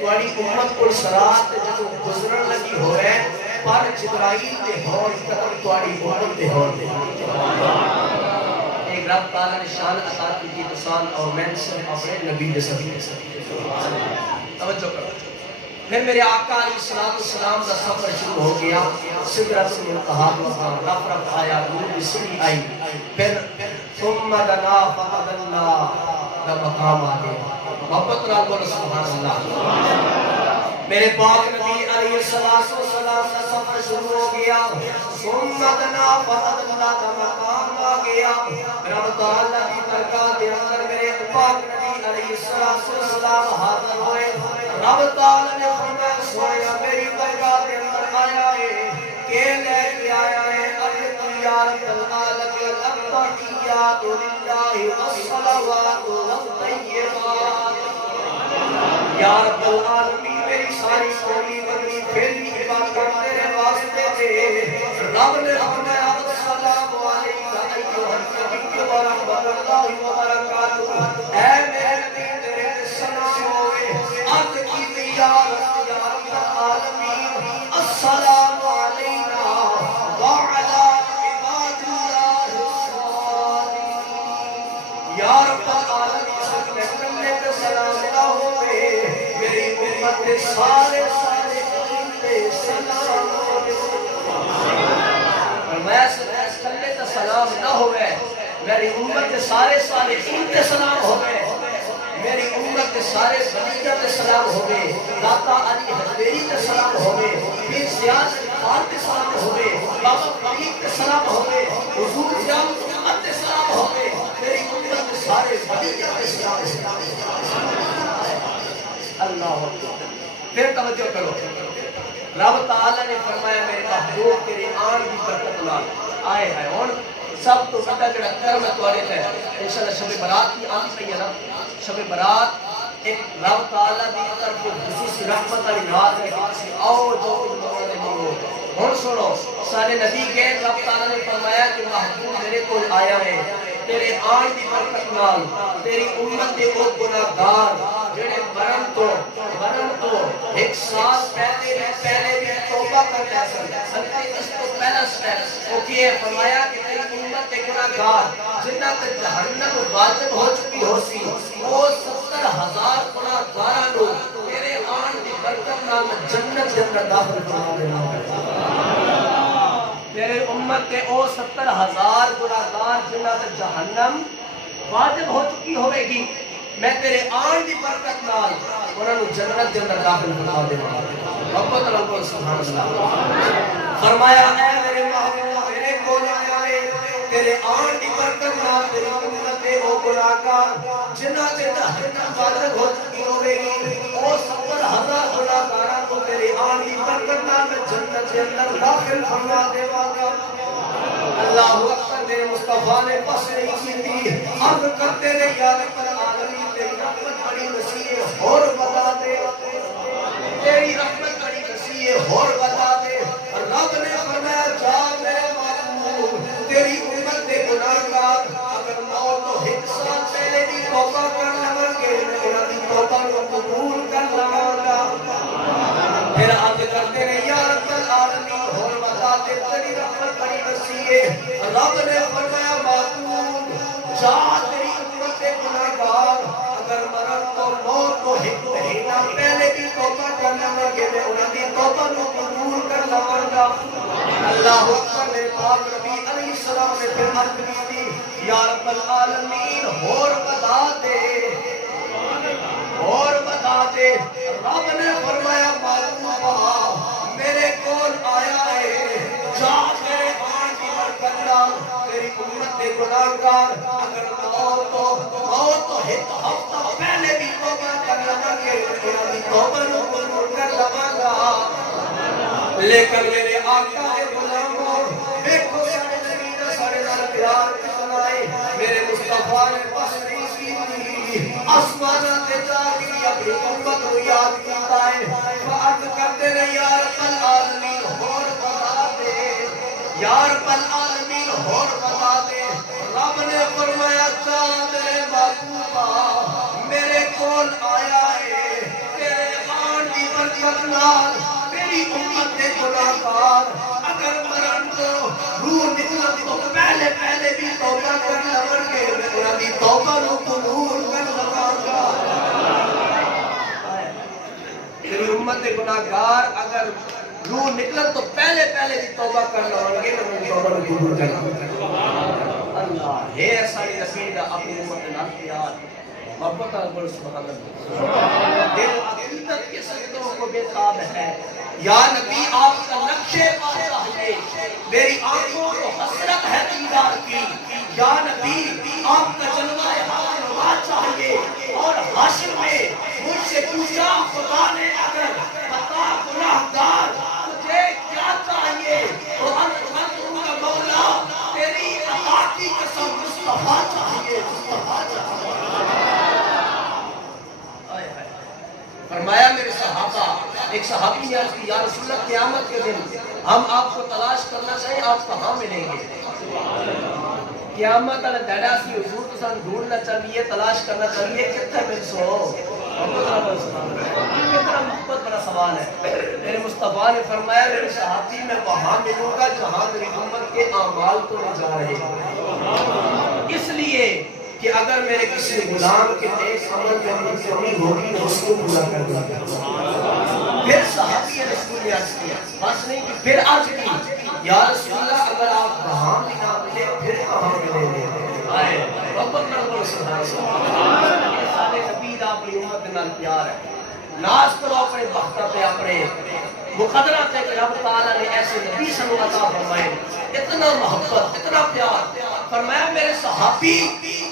تواڈی امت کو صراط جدوں گزرن لگی ہوئے پر جبرائیل دے ہون قدم تواری امت دے ہون دے ایک رب تعالیٰ نے شان عطا کی تسان اور میں سے اپنے نبی دے سبھی توجہ کرو پھر میرے آقا علیہ السلام کا سفر شروع ہو گیا سدرۃ المنتہا مقام رف رف آیا نور کی سیڑھی آئی پھر ثم دنا فدنا کا مقام آ گیا محبت نال بولو سبحان اللہ میرے پاک نبی علیہ السلام کا سفر شروع ہو گیا ثم دنا فدنا کا مقام آ گیا رب تعالیٰ کی برکات کے اندر میرے پاک نبی علیہ السلام حاضر ہوئے رب تعالیٰ نے فرمایا سویا میری برکات کے اندر آیا ہے کہ لے کے آیا ہے التحیات العالمین التحیات للہ والصلوات والطیبات یا رب العالمین میری ساری قومی بندی پھیلی عبادت تیرے واسطے تھے رب نے فرمایا السلام علیکم ایھا النبی ورحمۃ اللہ وبرکاتہ اے میرے نبی تیرے سلام ہوئے عرض کی یا رب العالمین السلام علینا وعلی عباد اللہ الصالحین یا رب العالمین سکنے کرنے پہ سلام نہ ہوئے میری امت کے سارے سلام ہوئے فرمایا کرنے کا سلام نہ ہوئے میری امت کے سارے صالحین کے سلام ہوئے میری امت کے سارے بنیدہ کے سلام ہوئے داتا علی حجبیری کے سلام ہوئے پیر زیاد خان کے سلام ہوئے بابا فرید کے سلام ہوئے حضور زیاد امت کے سلام ہوئے میری امت کے سارے بنیدہ کے سلام اللہ پھر توجہ کرو رب تعالیٰ نے فرمایا میرے محبوب تیرے آن کی برکت لال آئے ہیں اور سب تو بڑا جڑا کرم ہے توارے ہے انشاءاللہ شب برات کی آنی صحیح ہے نا شب برات ایک رب تعالیٰ دی طرف خصوصی رحمت علی رات ہے کہ آؤ جو مولے مانگو اور سنو سارے نبی کے رب تعالیٰ نے فرمایا کہ محبوب میرے کو آیا ہے تیرے آن دی برکت نال تیری امت دے وہ گناہگار جڑے مرن تو ایک سال پہلے بھی توبہ کر جیسا سنتے اس کو پہلا سٹیپ وہ کیے فرمایا کہ تیری امت دے گناہگار جنہ تے جہنم واجب ہو چکی ہو سی وہ 70,000 گناہگاراں نو تیرے آن دی برکت نال جنت داخل فرما دینا تیرے امت کے او 70,000 گناہگار جنہ تے جہنم واجب ہو چکی ہوئے گی میں تیرے آن دی برکت نال انہاں نو جنت دے اندر داخل فرما دیواں محبت نال بول سبحان اللہ فرمایا اے میرے محبوب میرے کول آئے تیرے آن دی برکت نال تیری امت دے او گناہگار جنہاں تے جہنم واجب ہو چکی ہوئے گی او 70,000 گناہگاراں کو تیرے آن دی برکت نال میں جنت دے اندر داخل فرما دیواں گا اللہ اکبر میرے مصطفیٰ نے پس نہیں کی تھی عرض کرتے رہے یا رب العالمین تیری رحمت بڑی وسیع ہے اور بتا دے تیری رحمت بڑی وسیع ہے اور بتا دے رب نے فرمایا جا میرے محبوب تیری امت دے گناہگار اگر موت تو ایک سال پہلے بھی توبہ کر لگن گے انہاں دی توبہ کو قبول کر لگاں گا پھر عرض کرتے رہے یا رب العالمین اور بتا دے تیری رحمت بڑی وسیع ہے رب نے فرمایا محبوب جا تیری امت دے گناہگار اگر مرن تو موت کو ایک مہینہ پہلے بھی توبہ کرنا لگے میں انہاں دی توبہ کو قبول کر لگاں گا اللہ اکبر میرے پاک نبی علیہ السلام نے پھر عرض کی تھی یا رب العالمین اور بتا دے رب نے فرمایا محبوبہ میرے کول آیا ہے جا میرے آن کی برکت نال تیری امت دے گناہگار اگر موت تو ایک ہفتہ پہلے بھی توبہ کر لگا کہ انہاں دی توبہ کو قبول کر لگاں گا لیکن میرے آقا کے غلاموں دیکھو سارے نبی نے سارے نال پیار کتنا ہے میرے مصطفیٰ نے پس نہیں کی آسمانہ تے جا کے اپنی امت کو یاد کرتا ہے فعرض کرتے رہے یا رب العالمین اور بتا دے یا رب العالمین اور بتا دے رب نے فرمایا جا میرے محبوبہ میرے کول آیا ہے تیرے آن دی برکت نال میری امت دے گناہگار گناہگار اگر روح نکلن تو پہلے بھی توبہ کرنا ہوگی میں توبہ قبول کرنا اللہ ہے ساری نصیب اپنی امت نال پیار محبت اور سبحان اللہ دل عقیدت کے سجدوں کو بے تاب ہے یا نبی آپ کا نقش پا چاہیے میری آنکھوں کو حسرت ہے دیدار کی یا نبی آپ کا جلوہ حق چاہیے اور حشر میں مجھ سے پوچھا خدا نے اگر بتا گناہگار تجھے کیا چاہیے تو انت کا مولا تیری عطا کی قسم مصطفیٰ چاہیے فرمایا میرے صحابہ ایک صحابی نے عرض کی یا رسول اللہ قیامت کے دن ہم آپ کو تلاش کرنا چاہیے آپ کہاں ملیں گے قیامت اللہ ڈیڈا سی حضور تو سن ڈھونڈنا چاہیے تلاش کرنا چاہیے کتنے مل سو کتنا محبت بڑا سوال ہے میرے مصطفیٰ نے فرمایا میرے صحابی میں وہاں ملوں گا جہاں میری امت کے اعمال تو لے جا رہے ہیں اس لیے کہ اگر میرے کسی غلام کے نیک عمل میں کمی ہوگی تو اس کو پورا کر دوں گا پھر صحابی رسول نے عرض کیا بس نہیں کہ پھر عرض کی یا رسول اللہ اگر آپ وہاں بھی نہ ملے پھر کہاں ملیں گے آئے محبت نہ کرو سبحان اللہ سارے نبی اپنی امت نال پیار ہے ناز کرو اپنے وقت پہ اپنے مقدرہ تے کہ رب تعالیٰ نے ایسے نبی صلی اللہ علیہ وسلم فرمائے اتنا محبت اتنا پیار فرمایا میرے صحابی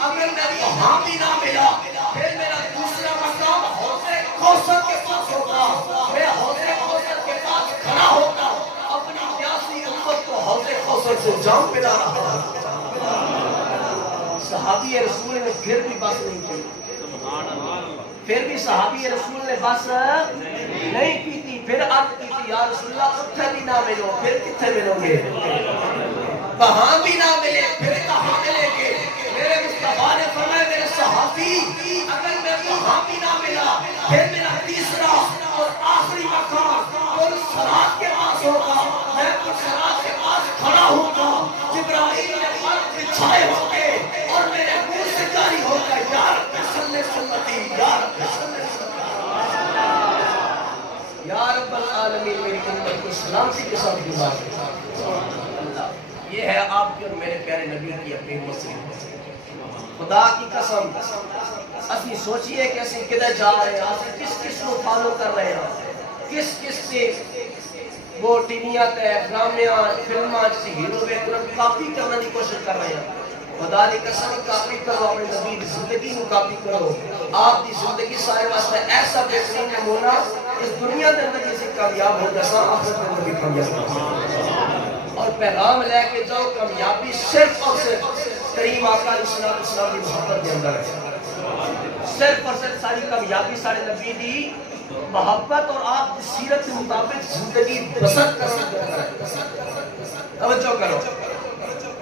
اگر میں وہاں بھی نہ ملا پھر میرا دوسرا مقام حوض کوثر کے پاس ہوگا میں حوض کوثر کے پاس کھڑا ہوگا اپنی پیاسی امت کو حوض کوثر سے جام پلا رہا صحابی رسول نے پھر بھی بس نہیں کی پھر بھی صحابی رسول نے بس نہیں کی تھی پھر عرض کی تھی یا رسول اللہ کتھے بھی نہ ملو پھر کتھے ملو گے وہاں بھی نہ ملے پھر کہاں ملیں گے میرے مصطفیٰ نے فرمایا میرے صحابی اگر میں وہاں بھی نہ ملا پھر میرا تیسرا اور آخری مقام پل صراط کے پاس ہوگا میں پل صراط کے پاس کھڑا ہوگا جبرائیل نے پر بچھائے ہوں گے اور میرے منہ سے جاری ہوگا یا رب صلی سنتی یا رب صلی یا رب العالمین میری امت کو سلامتی کے ساتھ گزار یہ ہے آپ کی اور میرے پیارے نبی کی اپنی مسلم خدا کی قسم اسی سوچئے کہ اسی کدھر جا رہے ہیں اسی کس کو فالو کر رہے ہیں کس سے وہ ٹیویاں تے ڈرامیاں فلماں جیسی ہیرو وے کاپی کرنے کی کوشش کر رہے ہیں خدا کی قسم کاپی کرو اپنے نبی کی زندگی کو کاپی کرو آپ کی زندگی سارے واسطے ایسا بہترین نمونہ اس دنیا کے اندر جیسے کامیاب ہو جیسا آخرت کے اندر بھی کامیاب ہو اور پیغام لے کے جاؤ کامیابی صرف اور صرف کریم آقا علیہ السلام کی محبت کے اندر ہے صرف اور صرف ساری کامیابی سارے نبی دی محبت اور آپ کی سیرت کے مطابق زندگی بسر کرنا ہے توجہ کرو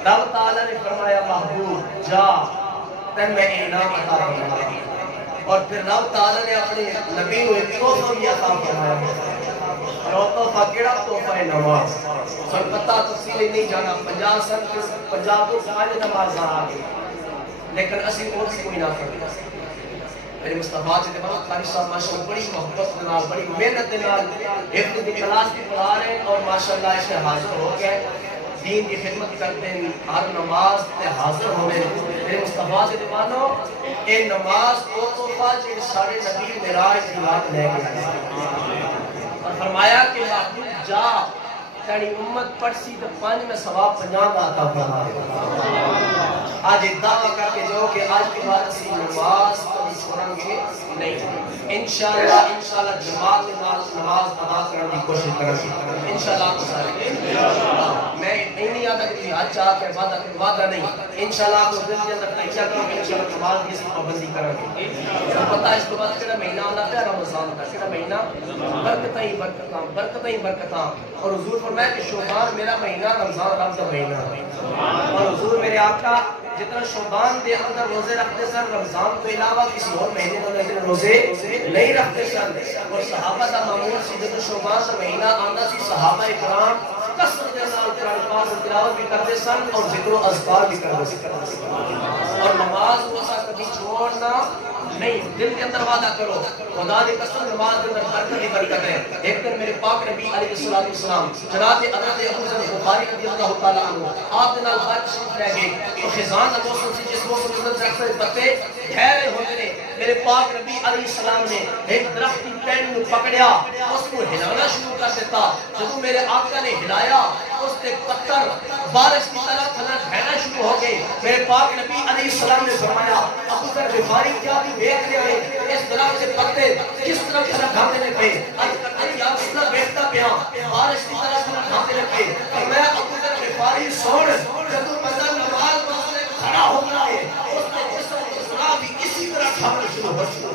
رب تعالیٰ نے فرمایا محبوب جا تن میں انعام عطا فرمایا اور پھر رب تعالیٰ نے اپنے نبی کو ایک تحفہ بھی عطا فرمایا اور تحفہ کیڑا تحفہ ہے نماز سن پتہ تفصیلی نہیں جانا 50 سن پنجاب کو 5 نماز آ گئی لیکن اسی اور بھی کوئی نہ پڑھتے میرے مصطفیٰ سے دیکھا قاری صاحب ماشاءاللہ بڑی محبت دنال بڑی محنت دنال ابن دی کلاس کی پڑھا رہے ہیں اور ماشاءاللہ اسے حاضر ہو گئے دین کی خدمت کرتے ہیں ہر نماز تے حاضر ہوئے میرے مصطفیٰ سے دیوانو اے نماز او تحفہ جو سارے نبی معراج کی رات لے گئے اور فرمایا کہ محبوب جا تیری امت پڑھسی تو 5 میں ثواب 50 کا عطا فرما آج دعویٰ کر کے جو کہ آج کے بعد اسی نماز کبھی چھوڑیں گے نہیں انشاءاللہ جماعت نماز ادا کرنے کی کوشش کریں گے انشاءاللہ کو سارے میں نہیں یاد ہے کہ آج چاہ کے وعدہ نہیں انشاءاللہ کو دل کے اندر تیچہ کریں گے انشاءاللہ نماز کی اسی پابندی کریں گے پتہ ہے اس کے بعد کہنا مہینہ آنا ہے رمضان کا کہنا مہینہ برکتاں اور حضور فرمایا کہ شعبان میرا مہینہ رمضان رب کا مہینہ اور حضور میرے آقا جتنا شعبان دے اندر روزے رکھتے سن رمضان کے علاوہ کسی اور مہینے میں روزے نہیں رکھتے سن اور صحابہ کا معمول سی جب شعبان کا مہینہ آندا سی صحابہ اکرام کثرت کے ساتھ قرآن پاک کی تلاوت بھی کرتے سن اور ذکر و اذکار بھی کرتے سن اور نماز روزہ کبھی چھوڑنا نہیں. دل کے اندر وعدہ کرو خدا کی قسم نماز کے اندر برکت ہی برکت ہے. ایک دن میرے پاک نبی علیہ الصلوۃ والسلام جناب حضرت ابو ذر غفاری رضی اللہ تعالی عنہ آپ کے نال بات شریف رہ گئے تو خزان کا موسم سی جس موسم کے اندر اکثر پتے ٹھہرے ہوتے ہیں. میرے پاک نبی علیہ السلام نے ایک درخت کی ٹہنی کو پکڑیا اس کو ہلانا شروع کر دیتا. جب میرے آقا نے ہلایا اس کے پتھر بارش کی طرح تھلنا بہنا شروع ہو گئے. میرے پاک نبی علیہ السلام نے فرمایا ابو ذر غفاری کیا بھی دیکھ رہے ہیں اس درخت سے پتے کس طرح طرح کھاتے لگے یا اس طرح بیٹھتا پیا بارش کی طرح طرح کھاتے لگے. اور میں ابو ذر غفاری سوڑ جب بندہ نماز پڑھنے کھڑا ہو گیا ہے اس کے جسم کو سنا بھی اسی طرح کھانا شروع ہو چکا.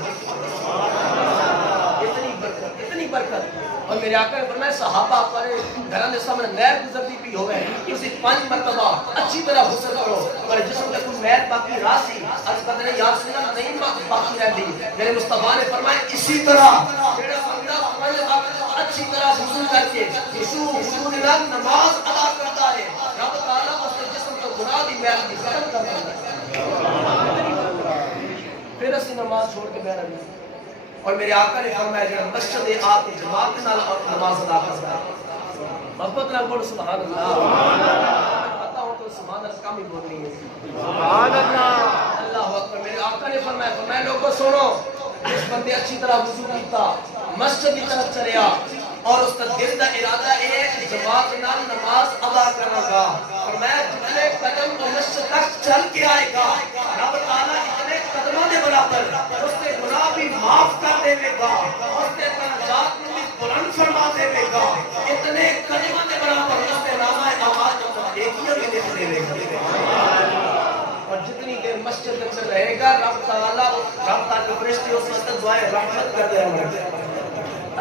اتنی برکت. اور میرے آقا نے فرمایا صحابہ اپنے گھراں دے سامنے نہر گزرتی پی ہوئے اسے 5 مرتبہ اچھی طرح غسل کرو. اور جسم کا کوئی میل باقی رہ سی عرض کرتے ہیں یا رسول اللہ نہیں باقی رہتی. میرے مصطفیٰ نے فرمایا اسی طرح جڑا بندہ 5 وقت اچھی طرح غسل کر کے خشوع نال نماز ادا کرتا ہے رب تعالیٰ اس کے جسم کو گناہ دی میل کی ختم کر دیتا ہے. پھر اسی نماز چھوڑ کے بیٹھ گئے. اور میرے آقا نے فرمایا جب مسجد آپ کی جماعت کے نال نماز ادا کرتا ہے محبت نال بول سبحان اللہ. پتہ ہو تو سبحان اللہ کم ہی بولنی ہے. سبحان اللہ اللہ اکبر. میرے آقا نے فرمایا لوگوں سنو اس بندے اچھی طرح وضو کیتا مسجد کی طرف چلیا اور اس کا دل کا ارادہ ہے کہ جماعت نال نماز ادا کرنا گا. فرمایا جتنے قدم وہ مسجد تک چل کے آئے گا رب تعالیٰ اتنے قدموں کے برابر اس کے گناہ بھی معاف کر دے گا اس کے درجات کو بھی بلند فرما دے گا. اتنے قدموں کے برابر اس کے نامہ اعمال کو دیکھیے بھی لکھ دے گا. اور جتنی دیر مسجد کے اندر رہے گا رب تعالیٰ کے فرشتے اس وقت دعائیں رحمت کر دے گا.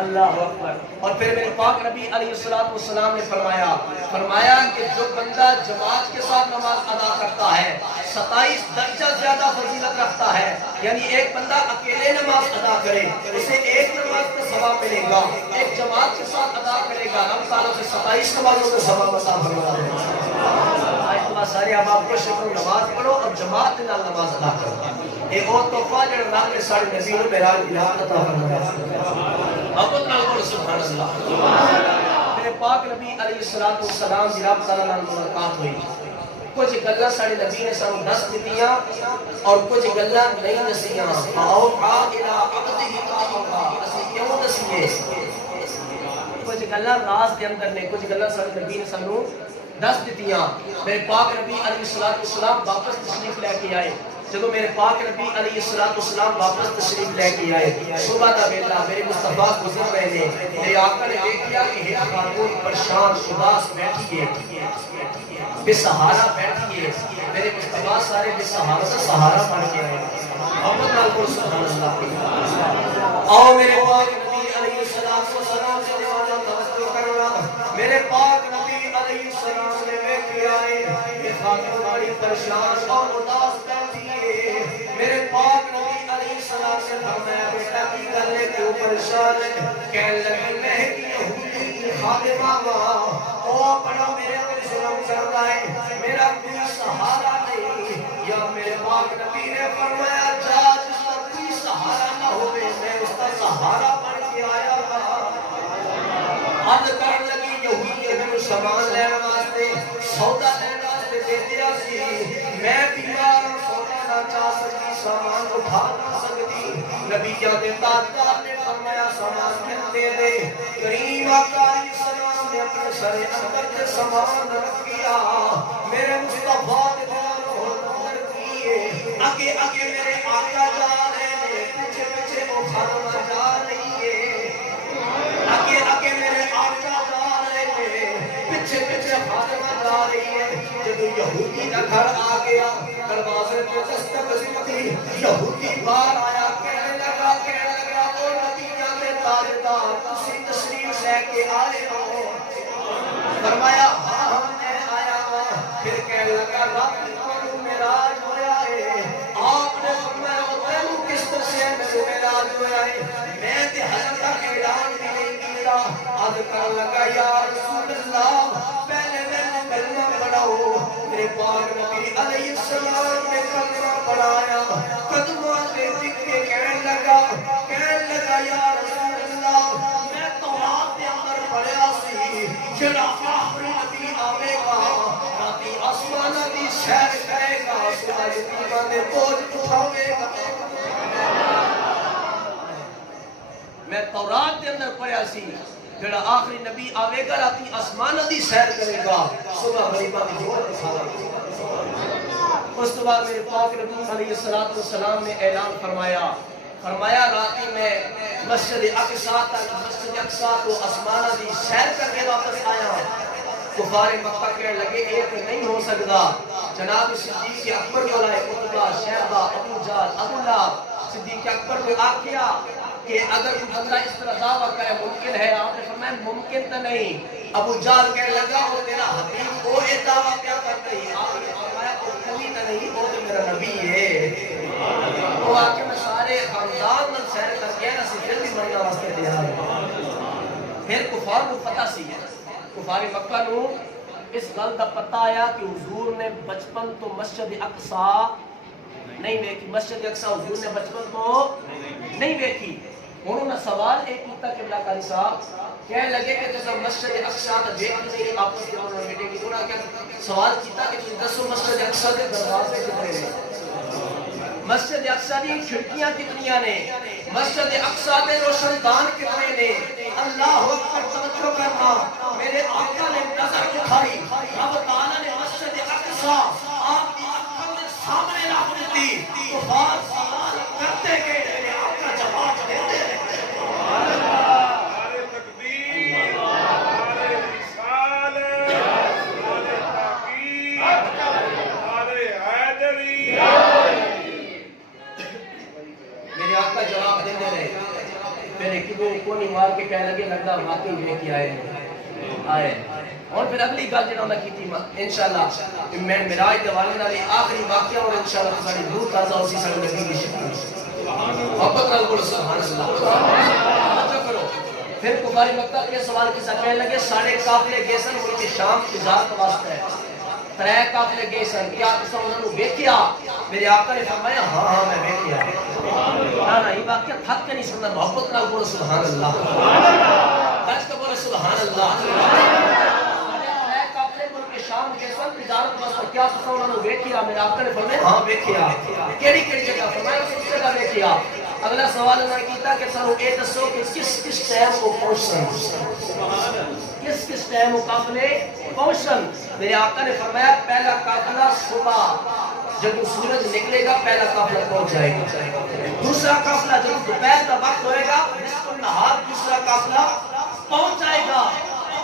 اللہ اکبر. اور پھر میرے پاک نبی علیہ السلام نے فرمایا کہ جو بندہ جماعت کے ساتھ نماز ادا کرتا ہے 27 درجہ زیادہ فضیلت رکھتا ہے. یعنی ایک بندہ اکیلے نماز ادا کرے اسے ایک نماز کا ثواب ملے گا. ایک جماعت کے ساتھ ادا کرے گا رب تعالیٰ سے 27 نمازوں کا ثواب عطا فرما دے گا. آج تمہارا سارے احباب کو شکر نماز پڑھو اور جماعت کے نال نماز ادا کرو. ایک اور تحفہ جو رب نے سارے نبی و معراج کی رات عطا فرمایا. محبت نال بولو سبحان اللہ. میرے پاک نبی علیہ السلام دی رب تعالیٰ نال ملاقات ہوئی. کچھ گلاں ساڑے نبی نے سانوں دس دتیاں اور کچھ گلاں نہیں دسیاں. اوحا الی عبدہ ما اوحا. اسی کیوں دسیے کچھ گلاں راز دے اندر نے کچھ گلاں ساڑے نبی نے سانوں دس دتیاں. میرے پاک نبی علیہ السلام واپس تشریف لے کے آئے. جب میرے پاک نبی علیہ السلام واپس تشریف لے کے آئے صبح دا ویلا میرے مصطفیٰ گزر رہے ہیں. میرے آقا نے دیکھا کہ ایک خاتون پریشان اداس بیٹھی ہے بے سہارا بیٹھی ہے. میرے مصطفیٰ سارے بے سہارا کا سہارا بن کے آئے. محمد نال کو سبحان اللہ. آؤ میرے پاک نبی علیہ السلام سے دیوانا توجہ کرنا. میرے پاک نبی علیہ السلام نے دیکھ آئے یہ خاتون بڑی پریشان اور اداس بیٹھی ہے. میرے پاک نبی علیہ السلام سے فرمایا بیٹا کی گل ہے کیوں پریشان ہے. کہنے لگی میں ایک یہودی خادمہ وہ بڑا میرے پر ظلم کرتا ہے میرا کوئی سہارا نہیں. یا میرے پاک نبی نے فرمایا جا جس کا کوئی سہارا نہ ہوئے میں اس کا سہارا بن کے آیا تھا. حد کرنے لگی یہودی میں سامان لینے واسطے سودا لینے واسطے دے دیا سی. میں بیمار اور سودا نہ چاہ سکتی سامان اٹھا نہ سکتی. نبی کیا دیتا تاجدار نے فرمایا سامان میں دے دے. کریم آقا علیہ السلام نے اپنے سر اندر کے سامان رکھ دیا. میرے مصطفیٰ کے دار و نظر کیے آگے آگے میرے آقا جا رہے ہیں پیچھے پیچھے وہ خاتمہ جا رہی ہے. آگے آگے میرے آقا جا رہے ہیں پیچھے پیچھے خاتمہ جا رہی ہے. جب یہودی کا گھر آ گیا دروازے پہ دستک دی. یہودی باہر آیا کہنے لگا او نبیوں کے تاجدار تسی تشریف لے کے آئے ہو. فرمایا ہاں میں آیا ہوں. پھر کہنے لگا رات کو معراج ہوا ہے. آپ نے فرمایا تینوں کس طرح سے معراج ہوا ہے. میں تے حضرت کا اعلان بھی نہیں کیتا. عرض کرنے لگا یا رسول اللہ یتیماں دے بوجھ اٹھاوے گا۔ میں تورات دے اندر پڑھیا سی جڑا آخری نبی آوے گا راتی آسمان دی سیر کرے گا صبح غریباں دی بوجھ اٹھاوے گا۔ اس کے بعد میرے پاک نبی علیہ السلام نے اعلان فرمایا راتی میں مسجد اقصی تو آسمان دی سیر کر کے واپس آیا۔ کفار مکہ کہنے لگے ایک نہیں ہو سکتا۔ جناب صدیق اکبر کو لائے عتبہ شیبہ ابو جہل عبداللہ صدیق اکبر کو آکھیا کہ اگر کوئی بندہ اس طرح دعویٰ کرے ممکن ہے، آپ نے فرمایا ممکن تو نہیں۔ ابو جہل کہنے لگا وہ تیرا حبیب وہ یہ دعویٰ کیا کرتے ہیں؟ آپ نے فرمایا وہ کبھی تو نہیں، وہ تو میرا نبی ہے۔ وہ آکے میں سارے خاندان میں سیر کر گیا نا پھر بھی مرنا واسطے تیار ہے۔ پھر کفار کو پتہ سی ہے، کفار مکہ نو اس گل دا پتہ آیا کہ حضور نے بچپن تو مسجد اقصی نہیں دیکھی، مسجد اقصی حضور نے بچپن تو نہیں دیکھی۔ انہوں نے سوال ایک کیتا قبلہ قاری صاحب کہنے لگے کہ جیسا مسجد اقصی تو دیکھ نہیں آپس میں انہوں نے میٹنگ کی، انہوں نے سوال کیتا کہ تم دسو مسجد اقصی کے دروازے کتنے ہیں، مسجد اقصی کی کھڑکیاں کتنی نے، مسجد اقصی کے روشن دان کتنے نے۔ اللہ اکبر توجہ کرنا، میرے آقا نے نظر اٹھائی، رب تعالیٰ نے مسجد اقصی آپ کی آنکھوں کے سامنے رکھ دیتی، تو بعض سوال کرتے گئے میرے آقا جواب دیتے رہے۔ نعرہ تکبیر، نعرہ رسالت، نعرہ تحقیق، نعرہ حیدری۔ میرے آقا جواب دیتے رہے۔ پھر ایک کونی مار کے کہنے لگے لگتا واقعی لے کے آئے۔ اور پھر اگلی گل جنہوں نے کی تھی انشاءاللہ میں معراج دے والے نال آخری واقعہ اور انشاءاللہ تساڈی روح تازہ ہوسی ساڈی نبی دی شفاعت محبت نال بولو سبحان اللہ۔ اچھا کرو پھر کفار مکہ کے سوال کسا کہنے لگے ساڑھے قافلے گئے سن ملک شام تجارت واسطے ہے، ترے قافلے گئے سن، کیا تسا انہوں نے ویکھیا؟ میرے آقا نے فرمایا ہاں میں ویکھیا۔ نا یہ واقعہ تھک کے نہیں سننا، محبت نال بولو سبحان اللہ، بس کے بولو سبحان اللہ۔ شام کے سن تجارت واسطے کیا تسا انہوں نے ویکھیا؟ میرے آقا نے فرمایا ہاں ویکھیا۔ کیڑی کیڑی جگہ؟ فرمایا کس جگہ ویکھیا؟ اگلا سوال انہوں نے کیتا کہ سانو اے دسو کہ کس ٹائم وہ پہنچن، کس ٹائم وہ قافلے پہنچن؟ میرے آقا نے فرمایا پہلا قافلہ صبح جب سورج نکلے گا پہلا قافلہ پہنچ جائے گا، دوسرا قافلہ جب دوپہر کا وقت ہوئے گا نصف النہار دوسرا قافلہ پہنچ جائے گا،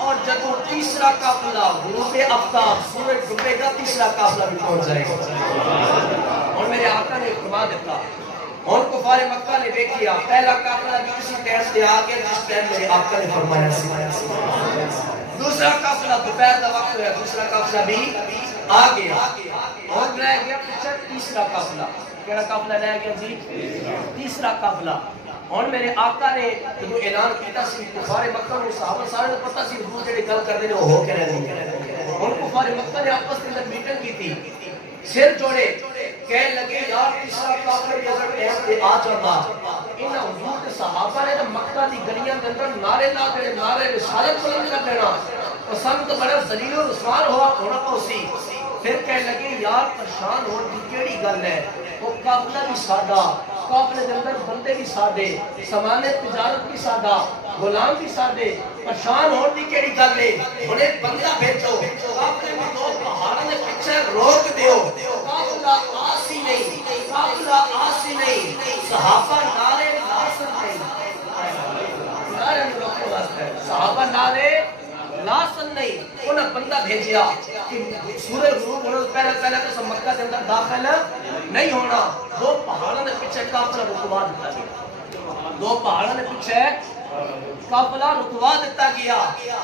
اور جب تیسرا قافلہ غروب آفتاب سورج ڈوبے گا تیسرا قافلہ بھی پہنچ جائے گا۔ اور میرے آقا نے فرما دیتا اور کفار مکہ نے دیکھیا پہلا قافلہ بھی اسی ٹائم سے آ گیا جس ٹائم میرے آقا نے فرمایا سی، دوسرا قافلہ دوپہر کا وقت ہوا دوسرا قافلہ بھی آ گیا، اور رہ گیا پیچھے تیسرا قافلہ۔ کیڑا قافلہ رہ گیا جی؟ تیسرا قافلہ۔ اور میرے آقا نے جب اعلان کیتا سی کفار مکہ کو صحابہ سارے کو پتہ سی حضور جڑی گل کردے نے وہ ہو کے رہندی ہے، اور کفار مکہ نے آپس میں میٹنگ کی تھی، سر جوڑے کہنے لگے یار تیسرا قافلہ بھی اگر ٹائم تے آ جاتا انہاں حضور کے صحابہ نے مکہ دی گلیاں دے اندر نعرے لا کے نعرے رسالت بلند کر دینا، اور سن تو بڑا ذلیل و رسوا ہونا پوسی۔ پھر کہنے لگے یار پریشان ہونے کی کیڑی گل ہے، وہ قافلہ بھی سادہ، قافلے کے اندر بندے بھی سادے، سامان تجارت بھی سادہ، غلام بھی سادے، پریشان ہونے کی کیڑی گل ہے، انہیں بندہ بھیجو قافلے میں دو پہاڑوں نے پیچھے روک دیو، قافلہ آسی نہیں، قافلہ آسی نہیں، صحابہ نعرے لاسن نہیں، نعرے روکنے واسطے صحابہ نعرے لاسن نہیں، انہیں بندہ بھیجیا کہ سورج غروب ہونے پہلے تو مکہ کے اندر داخل نہیں ہونا، دو پہاڑوں نے پیچھے قافلہ رکوا دیتا گیا، دو پہاڑوں نے پیچھے قافلہ رکوا دیتا گیا۔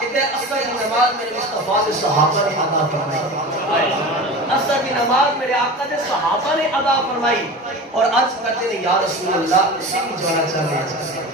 ادھر عصر کی نماز میرے مصطفیٰ کے صحابہ نے ادا فرمائی، عصر کی نماز میرے آقا نے صحابہ نے ادا فرمائی، اور عرض کرتے ہیں یا رسول اللہ اسی بھی جانا چاہتے ہیں،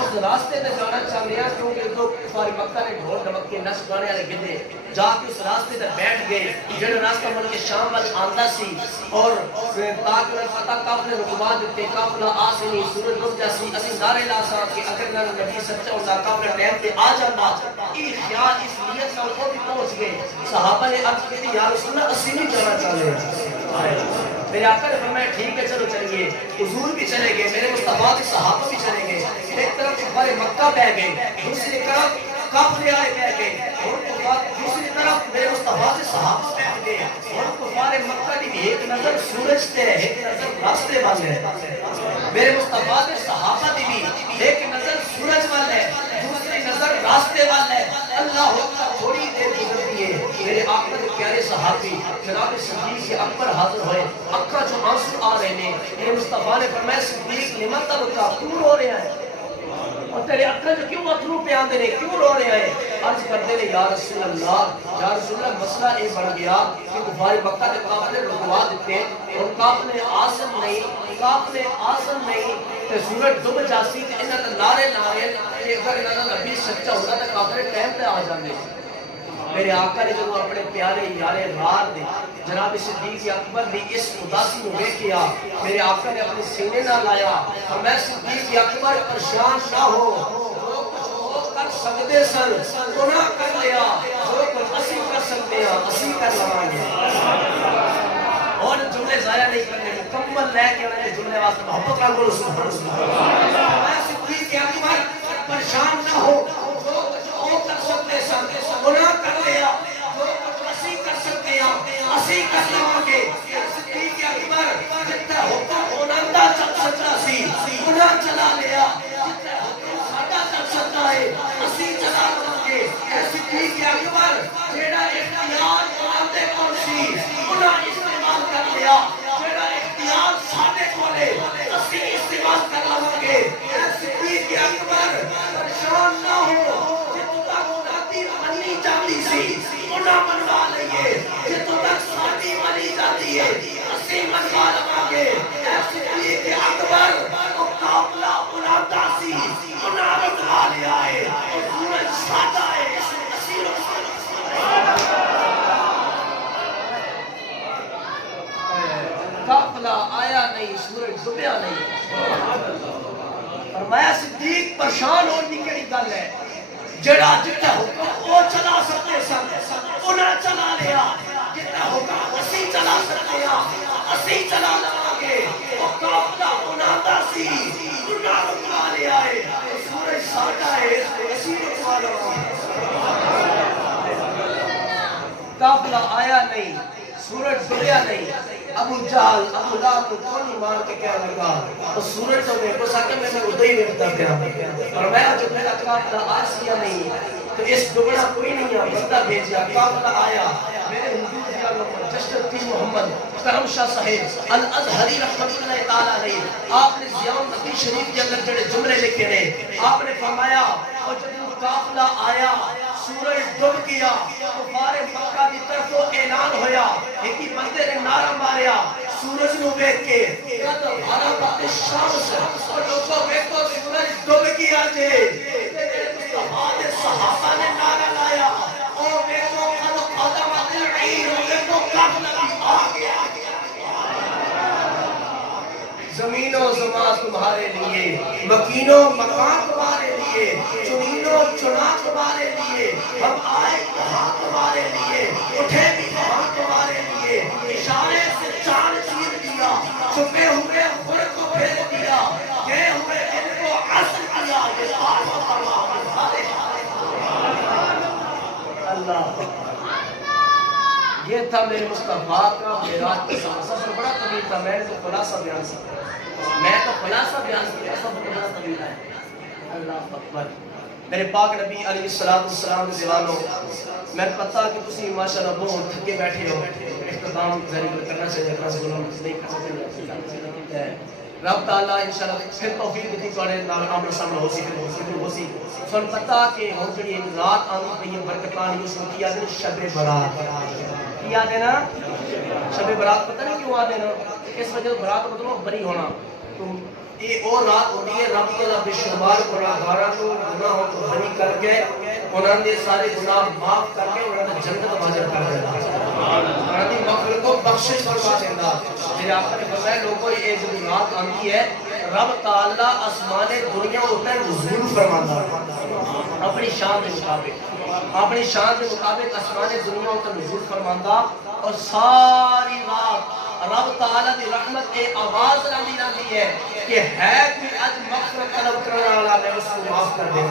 اس راستے تے جانا چاہتے ہیں، کیونکہ جو کفار مکہ نے ڈھول ڈمک کے نش گانے والے گدے جا کے اس راستے تے بیٹھ گئے جڑا راستہ ملک شام وال آندا سی، اور تاکہ انہیں پتہ قافلے رکوا دیتے، قافلہ آ سی نہیں، سورج ڈوب جاسی، اسی نعرے لا سا کہ اگر نبی سچا ہوتا قافلہ ٹائم تے آ جاتا، یہ خیال اس نیت نال وہ بھی پہنچ گئے۔ صحابہ نے عرض کی یا رسول اللہ اسی نہیں جانا چاہتے ہیں، میرے آقا نے فرمایا ٹھیک ہے چلو چلیے. حضور بھی چلے گئے, میرے مصطفیٰ کے صحابہ بھی چلے گئے. ایک طرف کفار مکہ بہ گئے, دوسری طرف کافر آئے بہ گئے, اور دوسری طرف میرے مصطفیٰ کے صحابہ بیٹھ گئے. اور کفار مکہ کی بھی ایک نظر سورج تے ہے, ایک نظر راستے وال ہے. میرے مصطفیٰ کے صحابہ کی بھی ایک نظر سورج وال ہے, دوسری نظر راستے وال ہے. اللہ اکبر, تھوڑی دیر گزرتی ہے, میرے آقا کے پیارے صحابی جناب صدیق اکبر حاضر ہوئے. اکھا جو آنسو آ رہے ہیں, میرے مصطفیٰ نے فرمایا صدیق لمن تبکا, کیوں رو رہے ہیں, اور تیرے اکھا جو کیوں اتھرو پہ آندے نے, کیوں رو رہے ہیں؟ عرض کرتے نے یا رسول اللہ مسئلہ اے بن گیا کہ کفار مکہ نے قافلے رکوا دیتے ہیں اور قافلے آسن نہیں تے سورج ڈوب جاسی تے انہاں دے نعرے کہ اگر انہاں دا نبی سچا ہوتا تے قافلے ٹائم تے آ جاندے. میرے آقا نے جو اپنے پیارے یارے غار دے جناب صدیق اکبر نے اس اداسی کو دیکھیا, میرے آقا نے اپنے سینے نہ لایا اور میں صدیق اکبر پریشان نہ ہو, کر سکتے سن گناہ کر لیا, جو کچھ اسی کر سکتے ہیں اسی کر لوائیں گے. اور جملے ضائع نہیں کرنے, مکمل لے کے انہیں جملے واسطے محبت کا گل سبحان. میں صدیق اکبر پریشان نہ ہو, جو کچھ کر سکتے سن گناہ کر لیا, جو کچھ اسی کر سکتے ہیں اسی کر لوائیں گے. صدیق اکبر جتنا حکم ہونا دا چل سکتا سی گناہ چلا لیا, جتنا حکم ساڈا چل سکتا ہے اسی چلا لوائیں گے. صدیق اکبر جیڑا اختیار آندے کون سی گناہ استعمال کر لیا, جیڑا اختیار ساڈے کولے اسی استعمال کر لوائیں گے. صدیق اکبر پریشان نہ ہو, منی جاتی سی انہاں منوا لئیے, جتوں تک ساڈی منی جاتی ہے اسی منوا لواں گے. صدیق اکبر کو قافلہ بلاتا سی انہاں رکھوا لیا ہے, سورج ساڈا ہے اسی قافلہ آیا نہیں, سورج ڈوبیا نہیں. فرمایا صدیق پریشان ہونے کی کیڑی گل ہے, جڑا جتنا حکم وہ چلا سکتے سن انہاں چلا لیا, جتنا حکم اسی چلا سکتے ہیں اسی چلا لواں گے. وہ قافلہ انہاں دا سی انہاں رکھوا لیا ہے, سورج ساڈا ہے اسی رکھوا لواں گے. قافلہ آیا نہیں, سورج ڈوبیا نہیں. ابو جہل ابو لہب کو کون ایمان کے کہنے لگا, اور سورج تو دیکھو ساکے میں نے ادھر ہی دیکھتا پیا. اور میں جو میرا قافلہ آسیا نہیں تو اس ڈبڑا کوئی نہیں ہے, بندہ بھیجیا قافلہ آیا. میرے ہندو دیا جشن الدین محمد کرم شاہ صاحب الازہری رحمت اللہ تعالیٰ علیہ, آپ نے ضیاء الدین شریف کے اندر جڑے جملے لکھے رہے, آپ نے فرمایا اور جب قافلہ آیا سورج ڈوب گیا, کفار مکہ کی طرف اعلان ہویا, ایک ہی بندے نے نعرہ ماریا سورج نو دیکھ کے, قد غربت الشمس, اور لوگوں دیکھو سورج ڈوب گیا جے. مصطفیٰ دے صحابہ نے نعرہ لایا, اور دیکھو قد قدمت العیر, دیکھو قافلہ بھی آ گیا. زمین و زمان تمہارے لیے, مکین و مکان تمہارے لیے, چنین و چنا تمہارے لیے, ہم آئے کہاں تمہارے لیے, اٹھے بھی کہاں تمہارے لیے. اشارے سے چاند چیر دیا, چھپے ہوئے خور کو پھیر دیا, گئے ہوئے ان کو عصر کیا, یہ پاس تمہارے اللہ. یہ تھا میرے مصطفیٰ کا معراج کا سفر, بڑا طویل تھا, میں نے تو خلاصہ بیان کیا, سفر بڑا طویل ہے. اللہ اکبر. میرے پاک نبی علیہ السلام کے دیوانوں, میں پتہ کہ تسی ماشاءاللہ بہت تھکے بیٹھے ہو, اختتام ضرور کرنا چاہیے, کرنا سے گناہ نہیں کر سکتے. رب تعالیٰ انشاءاللہ پھر توفیق دیتی توڑے نال آمر سامنے ہو سی. سن پتہ کہ ہم جڑی رات آنی پہ یہ برکتان اس کو کیا دیں شب برات. کیا دینا شب برات, پتہ نہیں کیوں آدھے نا, اس وجہ برات مطلب بری ہونا. تو یہ اور رات ہوتی ہے, رب تعالیٰ بے شمار گناہگاراں کو گناہوں کو بری کر کے انہوں نے سارے گناہ معاف کر کے انہوں نے جنت واجب کر دینا, انہوں نے مغفرت کو بخشش فرما دینا. میرے آقا نے فرمایا لوگوں یہ جو رات آتی ہے, رب تعالیٰ آسمان دنیا ہوتا ہے نزول فرماتا ہے اپنی شان کے مطابق, اپنی شان کے مطابق آسمان دنیا ہوتا ہے نزول فرماتا, اور ساری رات رب تعالیٰ دی رحمت اے آواز لاندی لاندی ہے کہ ہے کوئی اج مغفرت طلب کرنے والا میں اس کو معاف کر دیں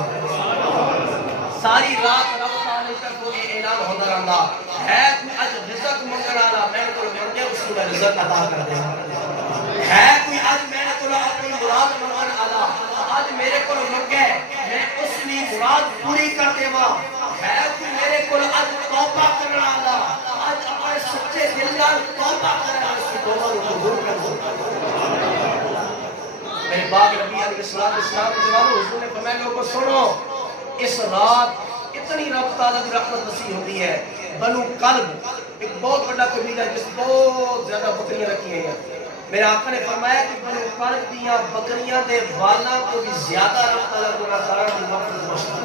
ساری رات رب تعالیٰ کی طرف یہ اعلان ہوتا رہتا ہے کوئی اج رزق منگن والا میں نے کوئی منگے اس کو رزق عطا کر دیں ہے کوئی اج میں نے کوئی اپنی مراد منگن والا اج میرے کو منگے میں اس کی مراد پوری کر دے ہے کوئی میرے کو اج توبہ کرنے والا اج اپنے سچے دل نال توبہ کرنے والا اس کی توبہ کو قبول کر دو میرے باپ نبی علیہ السلام کے زمانے حضور نے فرمایا لوگوں سنو اس رات اتنی رب تعالیٰ کی رحمت نصیب ہوتی ہے بنو کلب ایک بہت بڑا قبیلہ ہے جس بہت زیادہ بکریاں رکھی ہیں میرے آقا نے فرمایا کہ بنو کلب دیاں بکریاں دے والا کو بھی زیادہ رب تعالیٰ گناہ کاروں کی مغفرت بخشتا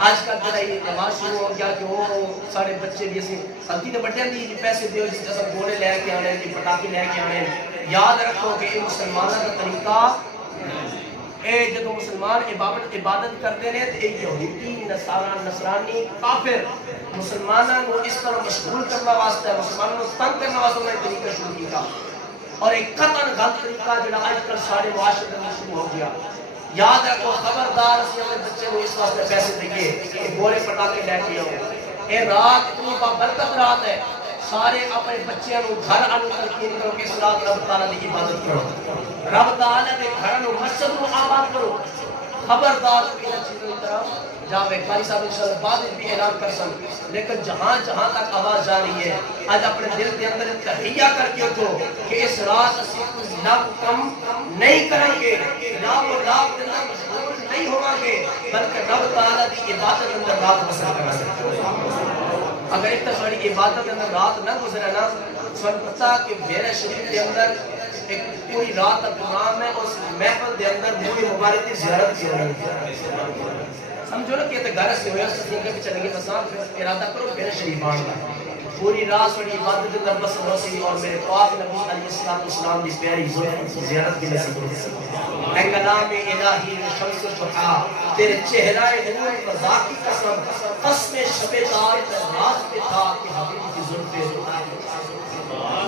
آج کل جڑا یہ نماز شروع ہو گیا کہ وہ سارے بچے بھی اسی غلطی نے بڑے دی جی پیسے دیو جی جیسا گھوڑے لے کے آنے جی پٹاخے لے کے آنے یاد رکھو کہ یہ مسلمانوں کا طریقہ اے جدو مسلمان عبادت کرتے ہیں تو ایک یہودی نصرانی کافر مسلمانوں کو اس طرح مشغول کرنا واسطہ ہے مسلمانوں کو تنگ کرنا واسطہ انہوں نے طریقہ شروع کیا اور ایک قطعاً غلط طریقہ جو آج کل سارے معاشرے میں شروع ہو گیا یاد رکھو خبردار اسی اپنے بچے کو اس واسطے پیسے دئیے کہ گھوڑے پٹاخے لے کے آؤ اے رات اتنی بابرکت رات ہے سارے اپنے بچیاں کو گھر آنو تلقین کرو کہ اس رات رب تعالیٰ کی عبادت کرو رب تعالیٰ کے گھر آنو مسجد کو آباد کرو خبردار کوئی نہ چیزوں کی طرف جاوے قاری صاحب انشاءاللہ بعد بھی اعلان کر سن لیکن جہاں جہاں تک آواز جا رہی ہے آج اپنے دل کے اندر تحیہ کر کے اٹھو کہ اس رات اسی کچھ لب کم نہیں کریں گے لب و لب دلہ مشغول نہیں ہوں گے بلکہ رب تعالیٰ کی عبادت اندر رات بسر کرا سکتے اگر ایک تفریح عبادت اندر رات نہ گزرے نا سن پتا کہ میرے شریف کے اندر ایک پوری رات کا پروگرام ہے اس محفل کے اندر مولی مبارک کی زیارت کی رہی ہے سمجھو نا کہ یہ گھر سے ہویا سکتے کے پیچھے لگے بسان پھر ارادہ کرو میرے شریف آنگا پوری رات سوڑی عبادت کے اندر بس روسی اور میرے پاک نبی علیہ السلام کی پیاری زیارت کی نصیب ہوئی اے کلام الہی شمس و شحا تیرے چہرہ نور فضا کی قسم قسم شب تار رات پہ تھا کہ حبیب کی ظلم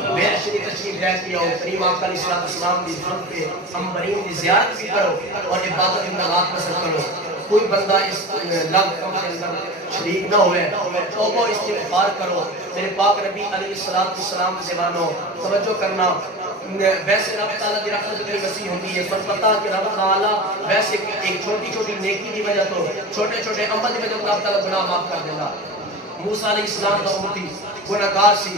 میرے شریف تشریف لے کے آؤ کریم آقا علیہ السلام کی ظلم پہ امبرین کی زیارت بھی کرو اور عبادت اندر رات پسند کرو کوئی بندہ اس لگ کم کے اندر شریک نہ ہوئے توبہ استغفار کرو میرے پاک نبی علیہ السلام دیوانوں توجہ کرنا ویسے رب تعالیٰ کی رحمت اتنی وسیع ہوتی ہے پر پتہ کہ رب تعالیٰ ویسے ایک چھوٹی چھوٹی نیکی کی وجہ تو چھوٹے چھوٹے عمل کی وجہ تو رب تعالیٰ گناہ معاف کر دے گا موسیٰ علیہ السلام کا امتی گناہگار سی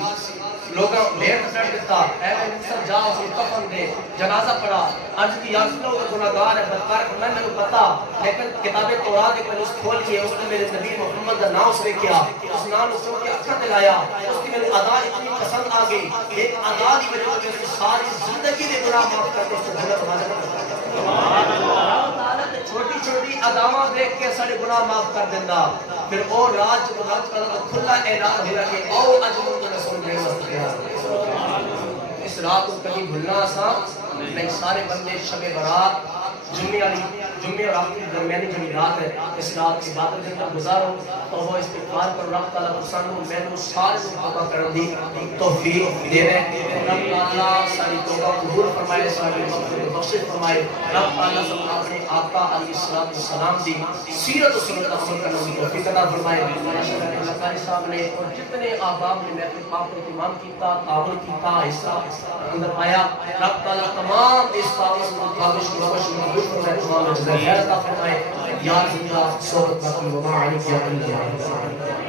لوگوں بھیڑ پھیڑ دیتا اے موسیٰ جا اسے کفن دے جنازہ پڑھا عرض کی یا رسول اللہ گناہگار ہے بدکار میں نے پتا لیکن کتاب تورات ایک میں اس کھول کی ہے اس نے میرے نبی محمد کا نام اس نے کیا اس نام اس کے اکھر دلایا اس کی میری ادا اتنی پسند آ گئی ایک ادا کی وجہ سے ساری زندگی نے گناہ معاف کر کے اس کو جنت والا چھوٹی چھوٹی اداواں دیکھ کے سارے گناہ معاف کر دینا پھر اور راج جو راج کا کھلا اعلان ہوا کہ او اجمل رسول اللہ اس رات کو کبھی بھولنا سا نہیں سارے بندے شب برات جمعے اور آخری درمیانی جو رات ہے اس رات کی عبادت کے اندر گزارو توبہ استغفار پر رب تعالیٰ پرسانو میں نے سارے کو توبہ کرن دی توفیق دے رہے رب تعالیٰ ساری توبہ قبول فرمائے ساری مغفرت بخشش فرمائے رب تعالیٰ سب اپنے آقا علیہ السلام دی سیرت و سنت عمل کرنے کی توفیق عطا فرمائے اللہ قاری صاحب نے اور جتنے احباب نے محفل پاک کو اہتمام کیتا تعاون کیتا حصہ اندر پایا رب تعالیٰ تمام اس پاک کو کاوش کی بخش قبول فرمائے تمام جزائے خیر عطا فرمائے یا زندہ صحبت باقی وما علیک یا علیہ